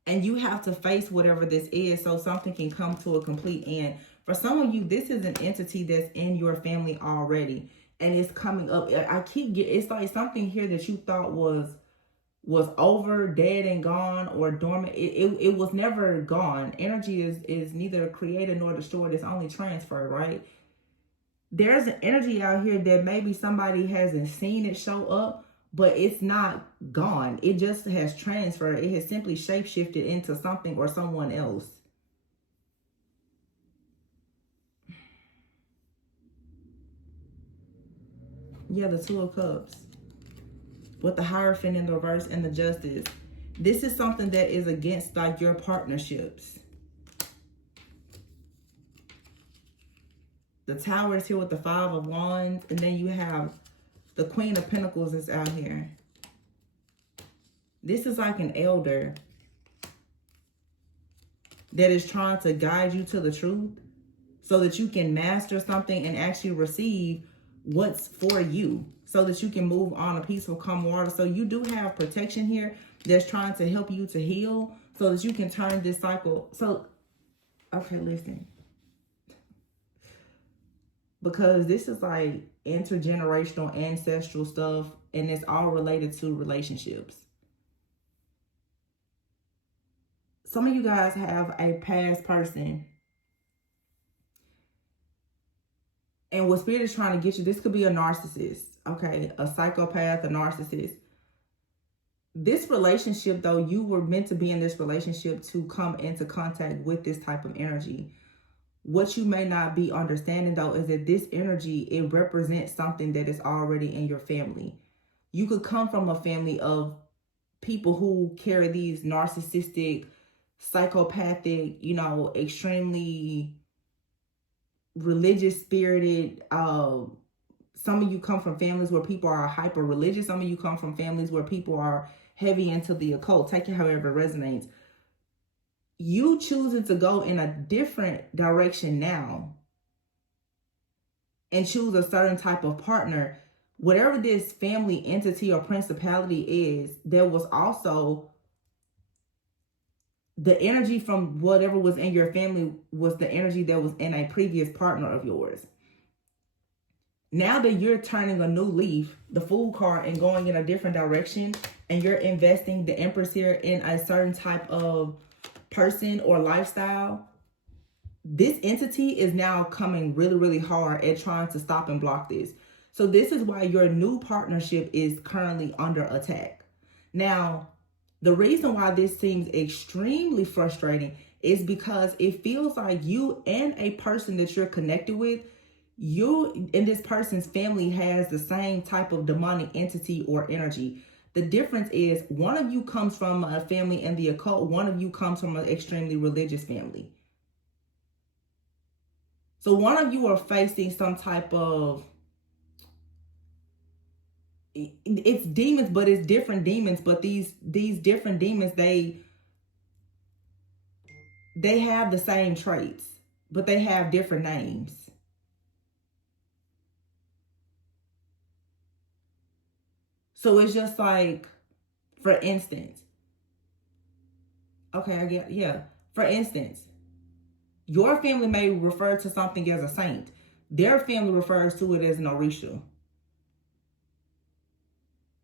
And you have to face whatever this is so something can come to a complete end. For some of you, this is an entity that's in your family already. And it's coming up. It's like something here that you thought was over, dead and gone, or dormant. It was never gone. Energy is neither created nor destroyed. It's only transferred, right? There's an energy out here that maybe somebody hasn't seen it show up, but it's not gone. It just has transferred. It has simply shapeshifted into something or someone else. Yeah, the Two of Cups. With the Hierophant in the reverse and the Justice. This is something that is against like your partnerships. The Tower is here with the Five of Wands. And then you have the Queen of Pentacles is out here. This is like an elder that is trying to guide you to the truth so that you can master something and actually receive what's for you so that you can move on a peaceful, calm water. So you do have protection here that's trying to help you to heal so that you can turn this cycle. So, okay, listen. Because this is like intergenerational, ancestral stuff, and it's all related to relationships. Some of you guys have a past person. And what Spirit is trying to get you, this could be a narcissist, okay? A psychopath, a narcissist. This relationship, though, you were meant to be in this relationship to come into contact with this type of energy. What you may not be understanding, though, is that this energy, it represents something that is already in your family. You could come from a family of people who carry these narcissistic, psychopathic, extremely religious spirited. Some of you come from families where people are hyper religious. Some of you come from families where people are heavy into the occult. Take it however it resonates. You choosing to go in a different direction now and choose a certain type of partner, whatever this family entity or principality is, there was also the energy from whatever was in your family was the energy that was in a previous partner of yours. Now that you're turning a new leaf, the Fool card, and going in a different direction, and you're investing, the Empress here, in a certain type of person or lifestyle, this entity is now coming really, really hard at trying to stop and block this. So this is why your new partnership is currently under attack. Now, the reason why this seems extremely frustrating is because it feels like you and a person that you're connected with, you and this person's family has the same type of demonic entity or energy. The difference is one of you comes from a family in the occult, one of you comes from an extremely religious family. So one of you are facing some type of, it's demons, but it's different demons. But these different demons, they have the same traits, but they have different names. So it's just like, for instance, okay, I get, yeah. For instance, your family may refer to something as a saint. Their family refers to it as an Orisha.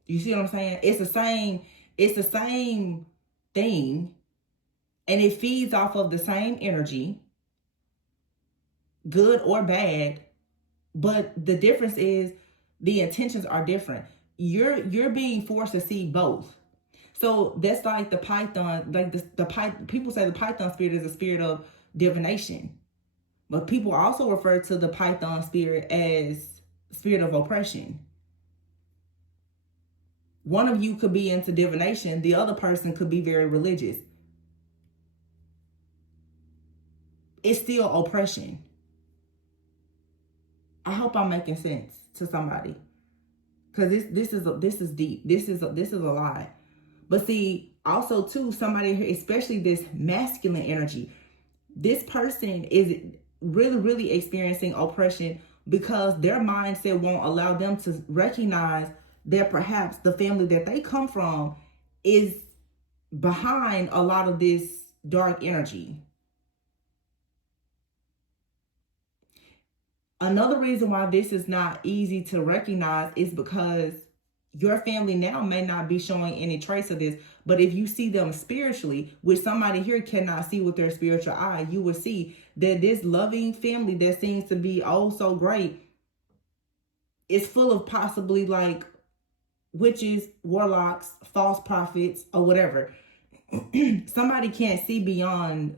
You see what I'm saying? It's the same thing, and it feeds off of the same energy, good or bad, but the difference is the intentions are different. You're being forced to see both. So that's like the python, like people say the python spirit is a spirit of divination. But people also refer to the python spirit as spirit of oppression. One of you could be into divination, the other person could be very religious. It's still oppression. I hope I'm making sense to somebody, because this is deep. This is a lot. But see, also too, somebody here, especially this masculine energy, this person is really, really experiencing oppression because their mindset won't allow them to recognize that perhaps the family that they come from is behind a lot of this dark energy. Another reason why this is not easy to recognize is because your family now may not be showing any trace of this, but if you see them spiritually, which somebody here cannot see with their spiritual eye, you will see that this loving family that seems to be oh so great is full of possibly like witches, warlocks, false prophets, or whatever. Somebody can't see beyond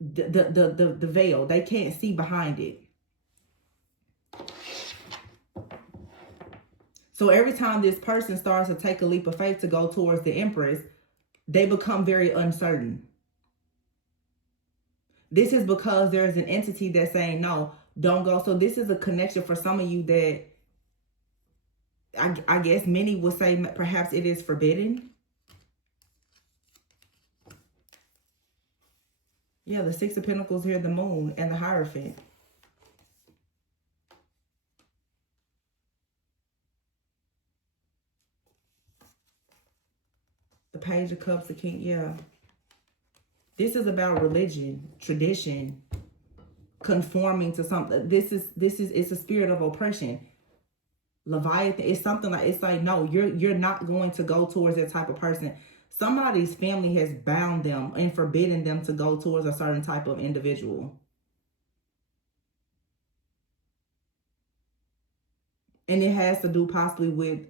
the veil. They can't see behind it. So every time this person starts to take a leap of faith to go towards the Empress, they become very uncertain. This is because there's an entity that's saying, no, don't go. So this is a connection for some of you that I guess many would say perhaps it is forbidden. Yeah, the Six of Pentacles here, the Moon, and the Hierophant. The Page of Cups, the King, yeah. This is about religion, tradition, conforming to something. It's a spirit of oppression. Leviathan, it's something like, it's like, no, you're not going to go towards that type of person. Somebody's family has bound them and forbidden them to go towards a certain type of individual. And it has to do possibly with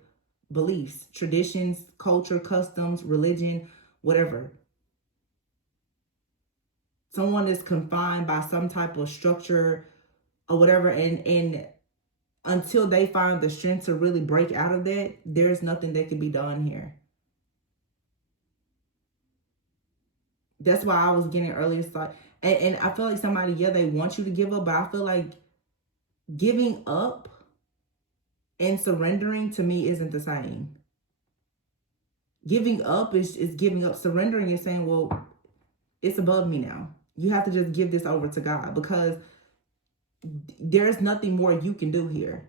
beliefs, traditions, culture, customs, religion, whatever. Someone is confined by some type of structure or whatever, and until they find the strength to really break out of that, there's nothing that can be done here. That's why I was getting earlier start. And I feel like somebody, yeah, they want you to give up, but I feel like giving up and surrendering to me isn't the same. Giving up is giving up. Surrendering is saying, well, it's above me now. You have to just give this over to God, because there's nothing more you can do here.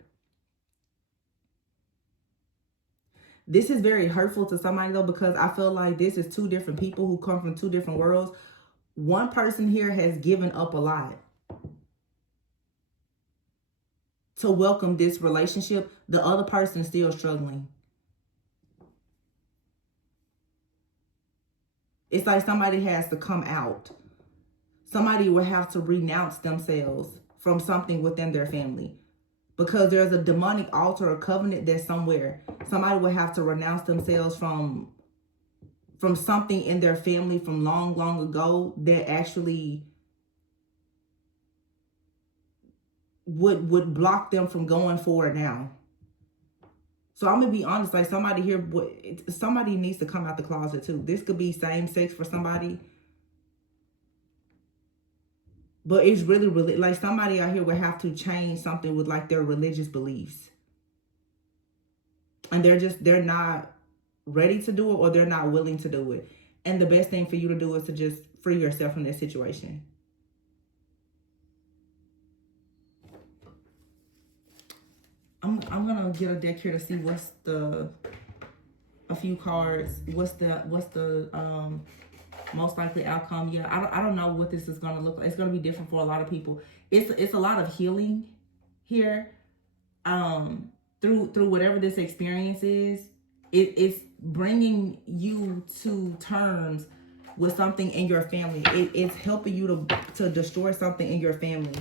This is very hurtful to somebody though, because I feel like this is two different people who come from two different worlds. One person here has given up a lot to welcome this relationship. The other person is still struggling. It's like somebody has to come out. somebody will have to renounce themselves from something within their family. Because there's a demonic altar or covenant that's somewhere. Somebody will have to renounce themselves from something in their family from long, long ago that actually would block them from going forward now. So I'm gonna be honest, like somebody here, somebody needs to come out the closet too. This could be same sex for somebody, but it's really like somebody out here would have to change something with like their religious beliefs, and they're not ready to do it, or they're not willing to do it. And the best thing for you to do is to just free yourself from this situation. I'm gonna get a deck here to see what's a few cards. What's the most likely outcome? Yeah, I don't know what this is gonna look like. It's gonna be different for a lot of people. It's a lot of healing here. Through whatever this experience is, it's bringing you to terms with something in your family. It's helping you to destroy something in your family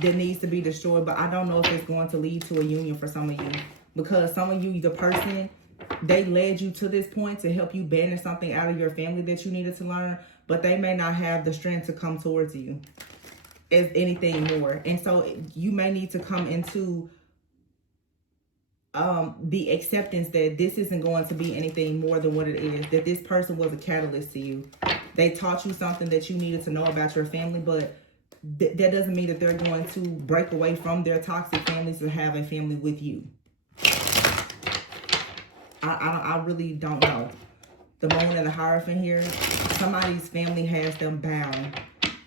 that needs to be destroyed. But I don't know if it's going to lead to a union for some of you, because some of you, the person, they led you to this point to help you banish something out of your family that you needed to learn, but they may not have the strength to come towards you as anything more. And so you may need to come into the acceptance that this isn't going to be anything more than what it is, that this person was a catalyst to you. They taught you something that you needed to know about your family, but that doesn't mean that they're going to break away from their toxic families to have a family with you. I really don't know. The Moon and the Hierophant here, somebody's family has them bound.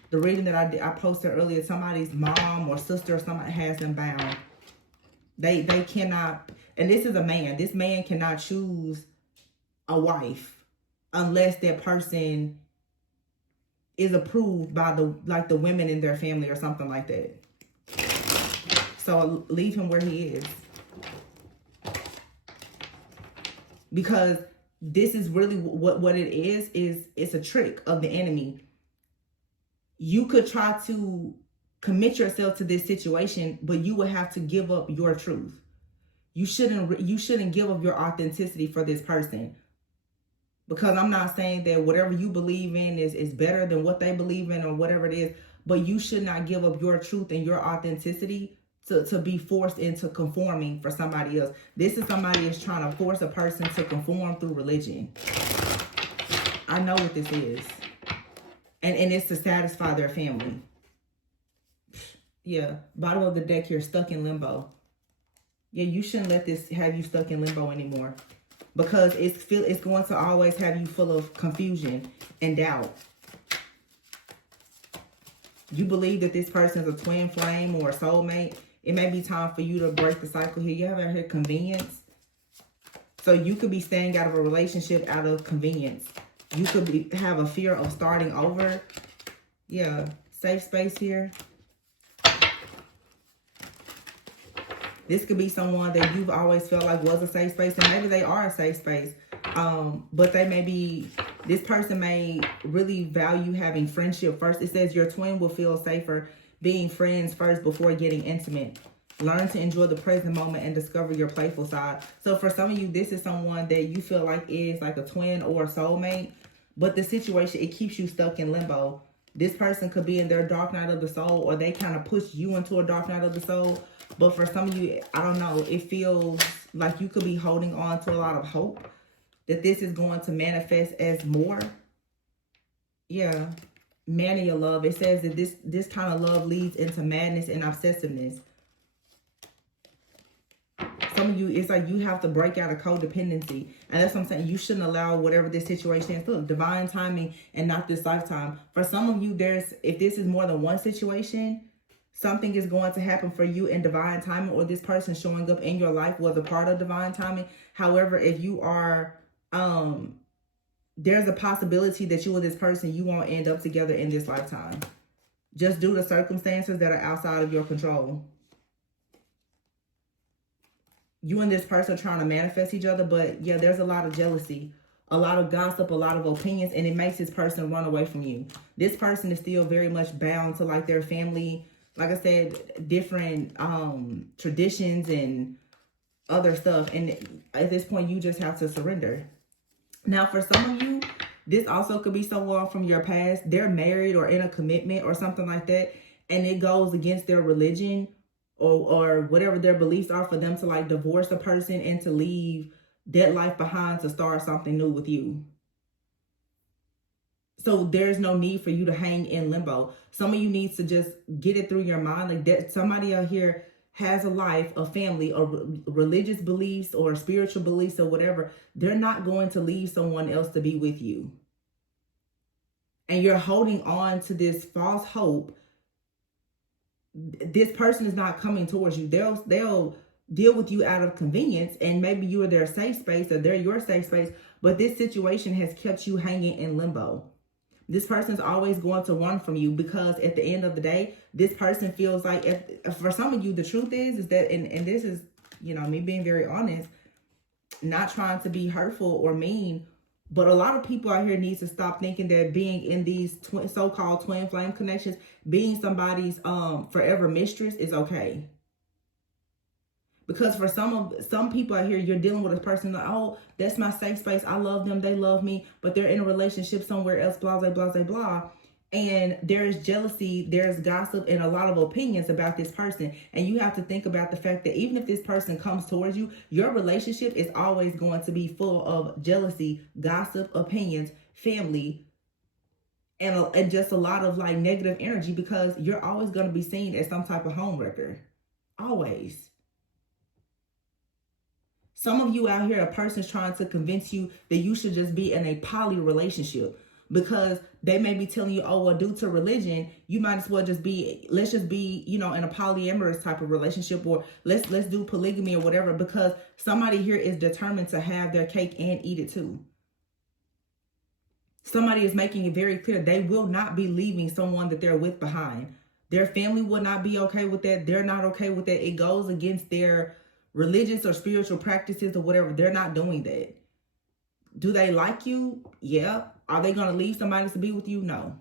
The reading that I posted earlier, somebody's mom or sister or somebody has them bound. They cannot, and this is a man. This man cannot choose a wife unless that person is approved by the women in their family or something like that. So leave him where he is. Because this is really what it is it's a trick of the enemy. You could try to commit yourself to this situation, but you will have to give up your truth. You shouldn't give up your authenticity for this person. Because I'm not saying that whatever you believe in is better than what they believe in or whatever it is, but you should not give up your truth and your authenticity to be forced into conforming for somebody else. This is somebody is trying to force a person to conform through religion. I know what this is. And it's to satisfy their family. Yeah, bottom of the deck here, stuck in limbo. Yeah, you shouldn't let this have you stuck in limbo anymore. Because it's going to always have you full of confusion and doubt. You believe that this person is a twin flame or a soulmate. It may be time for you to break the cycle here. You have out here convenience. So you could be staying out of a relationship out of convenience. You could have a fear of starting over. Yeah, safe space here. This could be someone that you've always felt like was a safe space, and maybe they are a safe space. But this person may really value having friendship first. It says your twin will feel safer being friends first before getting intimate. Learn to enjoy the present moment and discover your playful side. So for some of you, this is someone that you feel like is like a twin or a soulmate, but the situation, it keeps you stuck in limbo. This person could be in their dark night of the soul, or they kind of push you into a dark night of the soul. But for some of you, I don't know, it feels like you could be holding on to a lot of hope that this is going to manifest as more. Yeah, mania love. It says that this kind of love leads into madness and obsessiveness. Some of you, it's like you have to break out of codependency. And that's what I'm saying. You shouldn't allow whatever this situation is. Look, divine timing and not this lifetime. For some of you, if this is more than one situation, something is going to happen for you in divine timing, or this person showing up in your life was a part of divine timing. However, if you are, there's a possibility that you and this person, you won't end up together in this lifetime. Just due to circumstances that are outside of your control. You and this person are trying to manifest each other, but yeah, there's a lot of jealousy a lot of gossip, a lot of opinions, and it makes this person run away from you. This person is still very much bound to like their family, like I said, different traditions and other stuff. And at this point, you just have to surrender. Now, for some of you, this also could be someone from your past. They're married or in a commitment or something like that, and it goes against their religion or whatever their beliefs are for them to like divorce a person and to leave that life behind to start something new with you. So there's no need for you to hang in limbo. Some of you need to just get it through your mind. Like that somebody out here has a life, a family, or religious beliefs or spiritual beliefs or whatever. They're not going to leave someone else to be with you. And you're holding on to this false hope. This person is not coming towards you. They'll deal with you out of convenience, and maybe you are their safe space or they're your safe space, but this situation has kept you hanging in limbo. This person's always going to run from you because at the end of the day, this person feels like, for some of you, the truth is that, and this is, me being very honest, not trying to be hurtful or mean, but a lot of people out here need to stop thinking that being in these so-called twin flame connections, being somebody's forever mistress is okay. Because for some people out here, you're dealing with a person like, oh, that's my safe space. I love them. They love me. But they're in a relationship somewhere else, blah, blah, blah, blah, blah. And there's jealousy, there's gossip, and a lot of opinions about this person. And you have to think about the fact that even if this person comes towards you, your relationship is always going to be full of jealousy, gossip, opinions, family, and just a lot of like negative energy, because you're always going to be seen as some type of homewrecker. Always. Some of you out here, a person's trying to convince you that you should just be in a poly relationship, because they may be telling you, oh, well, due to religion, you might as well let's just be, in a polyamorous type of relationship, or let's do polygamy or whatever, because somebody here is determined to have their cake and eat it too. Somebody is making it very clear they will not be leaving someone that they're with behind. Their family will not be okay with that. They're not okay with that. It goes against their religious or spiritual practices or whatever. They're not doing that. Do they like you? Yeah. Are they going to leave somebody to be with you? No.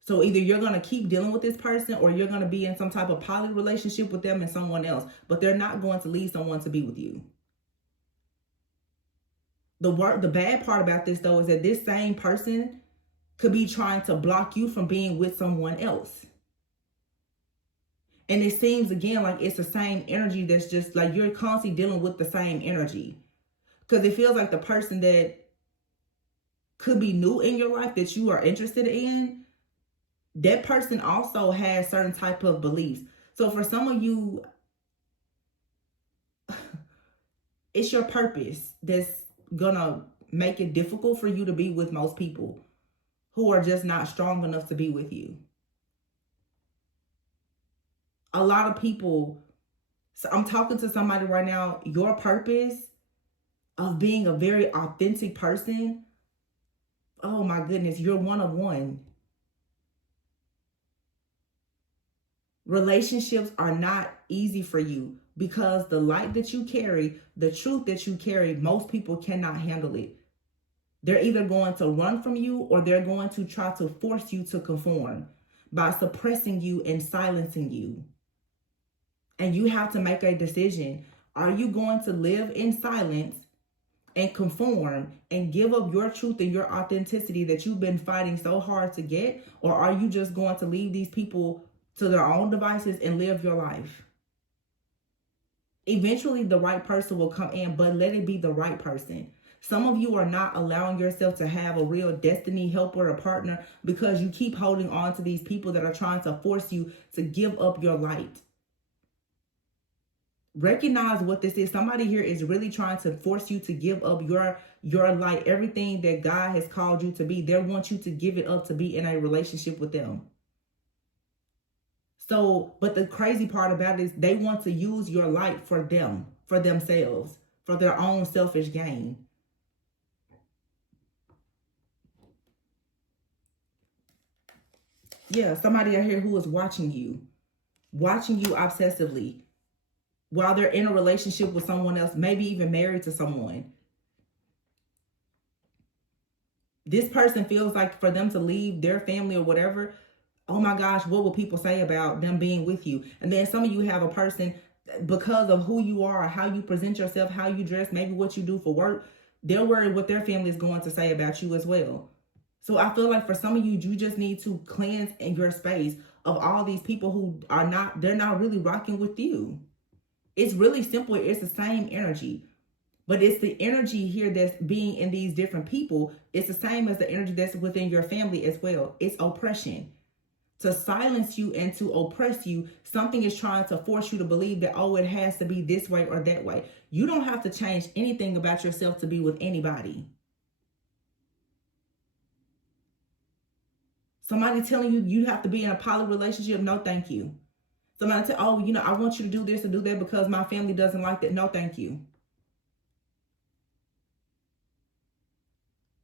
So either you're going to keep dealing with this person, or you're going to be in some type of poly relationship with them and someone else. But they're not going to leave someone to be with you. The bad part about this, though, is that this same person could be trying to block you from being with someone else. And it seems, again, like it's the same energy that's just like you're constantly dealing with the same energy. Because it feels like the person that could be new in your life that you are interested in, that person also has certain type of beliefs. So for some of you, it's your purpose that's gonna make it difficult for you to be with most people who are just not strong enough to be with you. A lot of people, so I'm talking to somebody right now, your purpose of being a very authentic person, oh my goodness, you're one of one. Relationships are not easy for you because the light that you carry, the truth that you carry, most people cannot handle it. They're either going to run from you, or they're going to try to force you to conform by suppressing you and silencing you. And you have to make a decision. Are you going to live in silence and conform and give up your truth and your authenticity that you've been fighting so hard to get? Or are you just going to leave these people to their own devices and live your life? Eventually, the right person will come in, but let it be the right person. Some of you are not allowing yourself to have a real destiny helper or partner because you keep holding on to these people that are trying to force you to give up your light. Recognize what this is. Somebody here is really trying to force you to give up your light, everything that God has called you to be. They want you to give it up to be in a relationship with them. So, but the crazy part about it is they want to use your light for them, for themselves, for their own selfish gain. Yeah, somebody out here who is watching you obsessively while they're in a relationship with someone else, maybe even married to someone. This person feels like for them to leave their family or whatever, oh my gosh, what will people say about them being with you? And then some of you have a person, because of who you are, how you present yourself, how you dress, maybe what you do for work, they're worried what their family is going to say about you as well. So I feel like for some of you, you just need to cleanse in your space of all these people who are not, they're not really rocking with you. It's really simple. It's the same energy. But it's the energy here that's being in these different people. It's the same as the energy that's within your family as well. It's oppression. To silence you and to oppress you, something is trying to force you to believe that, oh, it has to be this way or that way. You don't have to change anything about yourself to be with anybody. Somebody telling you you have to be in a poly relationship, no thank you. Somebody tell, oh, you know, I want you to do this or do that because my family doesn't like that, no thank you.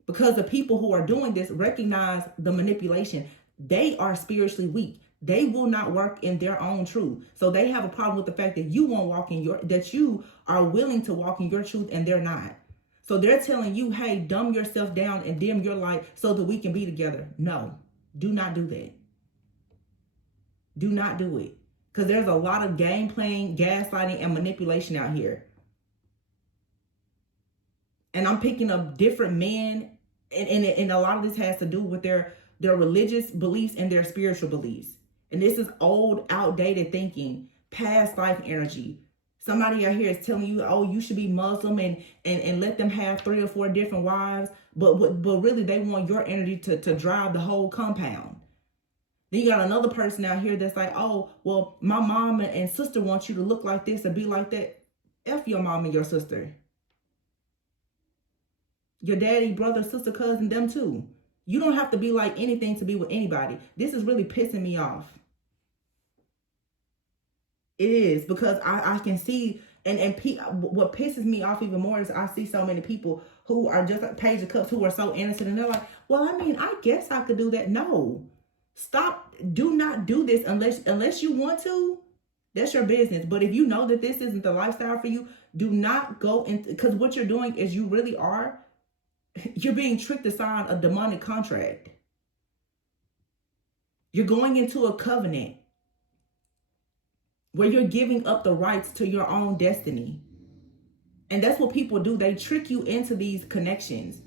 Because the people who are doing this recognize the manipulation. They are spiritually weak. They will not work in their own truth. So they have a problem with the fact that you won't walk in your, that you are willing to walk in your truth and they're not. So they're telling you, hey, dumb yourself down and dim your light so that we can be together. No, do not do that. Do not do it. Because there's a lot of game playing, gaslighting, and manipulation out here. And I'm picking up different men, and a lot of this has to do with their religious beliefs and their spiritual beliefs. And this is old, outdated thinking, past life energy. Somebody out here is telling you, oh, you should be Muslim and let them have 3 or 4 different wives. But really, they want your energy to drive the whole compound. Then you got another person out here that's like, oh, well, my mom and sister want you to look like this and be like that. F your mom and your sister. Your daddy, brother, sister, cousin, them too. You don't have to be like anything to be with anybody. This is really pissing me off. It is, because I can see, and what pisses me off even more is I see so many people who are just like Page of Cups who are so innocent, and they're like, well, I mean, I guess I could do that. No, stop. Do not do this unless you want to. That's your business. But if you know that this isn't the lifestyle for you, do not go into, because what you're doing is you really are, you're being tricked to sign a demonic contract. You're going into a covenant where you're giving up the rights to your own destiny. And that's what people do. They trick you into these connections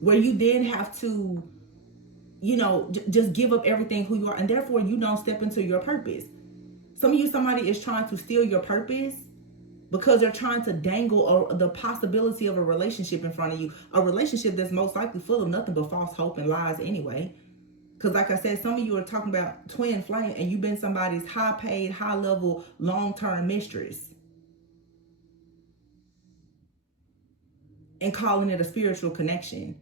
where you then have to, you know, just give up everything who you are. And therefore you don't step into your purpose. Some of you, somebody is trying to steal your purpose because they're trying to dangle the possibility of a relationship in front of you. A relationship that's most likely full of nothing but false hope and lies anyway. Because like I said, some of you are talking about twin flame and you've been somebody's high paid, high level, long-term mistress. And calling it a spiritual connection.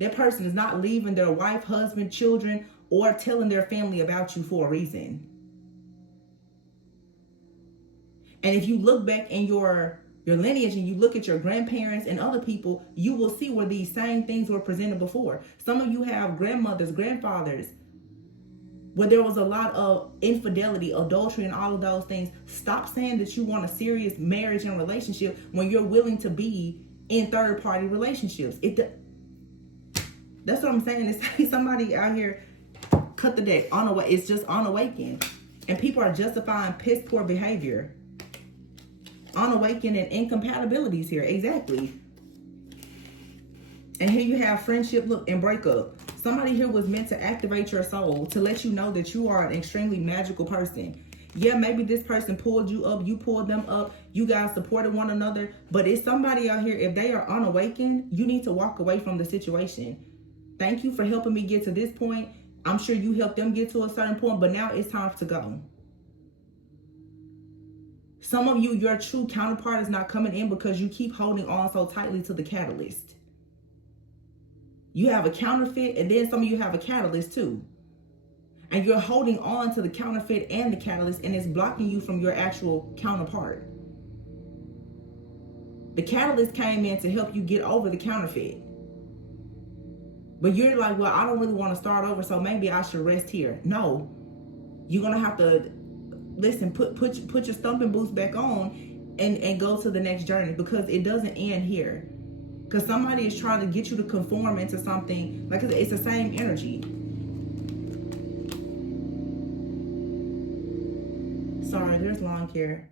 That person is not leaving their wife, husband, children, or telling their family about you for a reason. And if you look back in your lineage and you look at your grandparents and other people, you will see where these same things were presented before. Some of you have grandmothers, grandfathers, where there was a lot of infidelity, adultery, and all of those things. Stop saying that you want a serious marriage and relationship when you're willing to be in third-party relationships. That's what I'm saying. It's somebody out here cut the deck. It's just unawakened. And people are justifying piss poor behavior. Unawakened and incompatibilities here. Exactly. And here you have friendship, look, and breakup. Somebody here was meant to activate your soul, to let you know that you are an extremely magical person. Yeah, maybe this person pulled you up, you pulled them up, you guys supported one another, but it's somebody out here, if they are unawakened, you need to walk away from the situation. Thank you for helping me get to this point. I'm sure you helped them get to a certain point, but now it's time to go. Some of you, your true counterpart is not coming in because you keep holding on so tightly to the catalyst. You have a counterfeit, and then some of you have a catalyst too. And you're holding on to the counterfeit and the catalyst, and it's blocking you from your actual counterpart. The catalyst came in to help you get over the counterfeit. But you're like, well, I don't really want to start over, so maybe I should rest here. No, you're going to have to, listen, put your stumping boots back on and go to the next journey, because it doesn't end here. Because somebody is trying to get you to conform into something. Like, it's the same energy. Sorry, there's lawn care.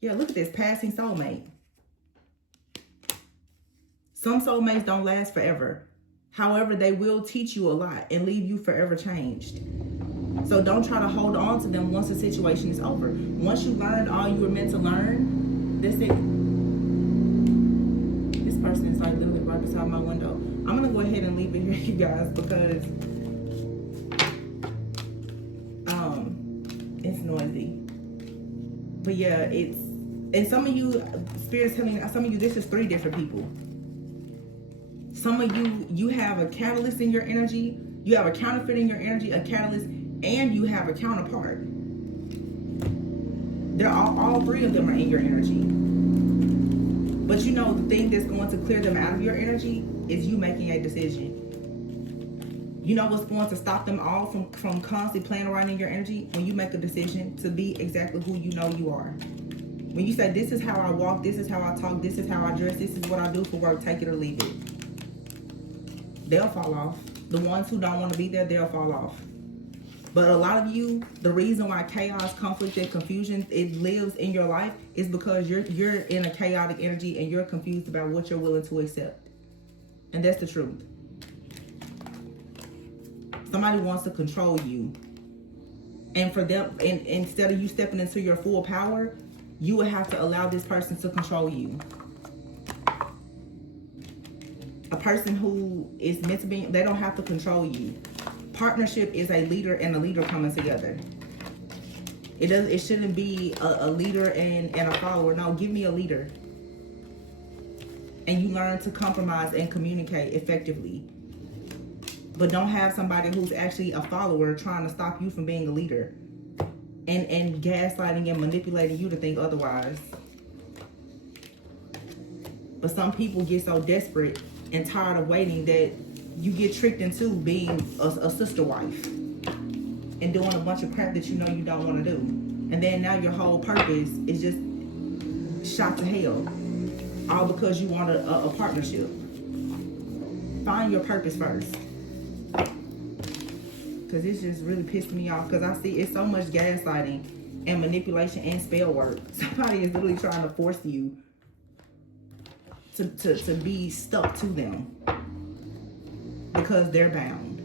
Yeah, look at this. Passing soulmate. Some soulmates don't last forever. However, they will teach you a lot and leave you forever changed. So don't try to hold on to them once the situation is over. Once you learned all you were meant to learn, that's it. This person is like literally right beside my window. I'm going to go ahead and leave it here, you guys, because it's noisy. But yeah, and some of you, Spirit's telling me, some of you, this is 3 different people. Some of you, you have a catalyst in your energy, you have a counterfeit in your energy, a catalyst, and you have a counterpart. They're all 3 of them are in your energy. But you know, the thing that's going to clear them out of your energy is you making a decision. You know what's going to stop them all from constantly playing around in your energy? When you make a decision to be exactly who you know you are. When you say, this is how I walk, this is how I talk, this is how I dress, this is what I do for work, take it or leave it. They'll fall off. The ones who don't want to be there, they'll fall off. But a lot of you, the reason why chaos, conflict, and confusion, it lives in your life is because you're in a chaotic energy and you're confused about what you're willing to accept. And that's the truth. Somebody wants to control you. And for them, and instead of you stepping into your full power, you would have to allow this person to control you. A person who is meant to be, they don't have to control you. Partnership is a leader and a leader coming together. It shouldn't be a leader and a follower. No, give me a leader. And you learn to compromise and communicate effectively. But don't have somebody who's actually a follower trying to stop you from being a leader. And gaslighting and manipulating you to think otherwise. But some people get so desperate and tired of waiting that you get tricked into being a sister wife and doing a bunch of crap that you know you don't want to do. And then now your whole purpose is just shot to hell. All because you want a partnership. Find your purpose first. Because it's just really pissing me off. Because I see it's so much gaslighting and manipulation and spell work. Somebody is literally trying to force you to be stuck to them. Because they're bound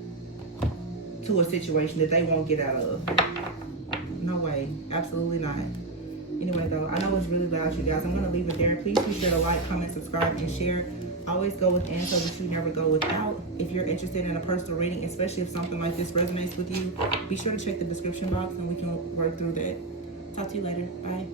to a situation that they won't get out of. No way. Absolutely not. Anyway, though, I know it's really loud, you guys. I'm going to leave it there. Please be sure to like, comment, subscribe, and share. Always go within so that you never go without. If you're interested in a personal reading, especially if something like this resonates with you, be sure to check the description box and we can work through that. Talk to you later. Bye.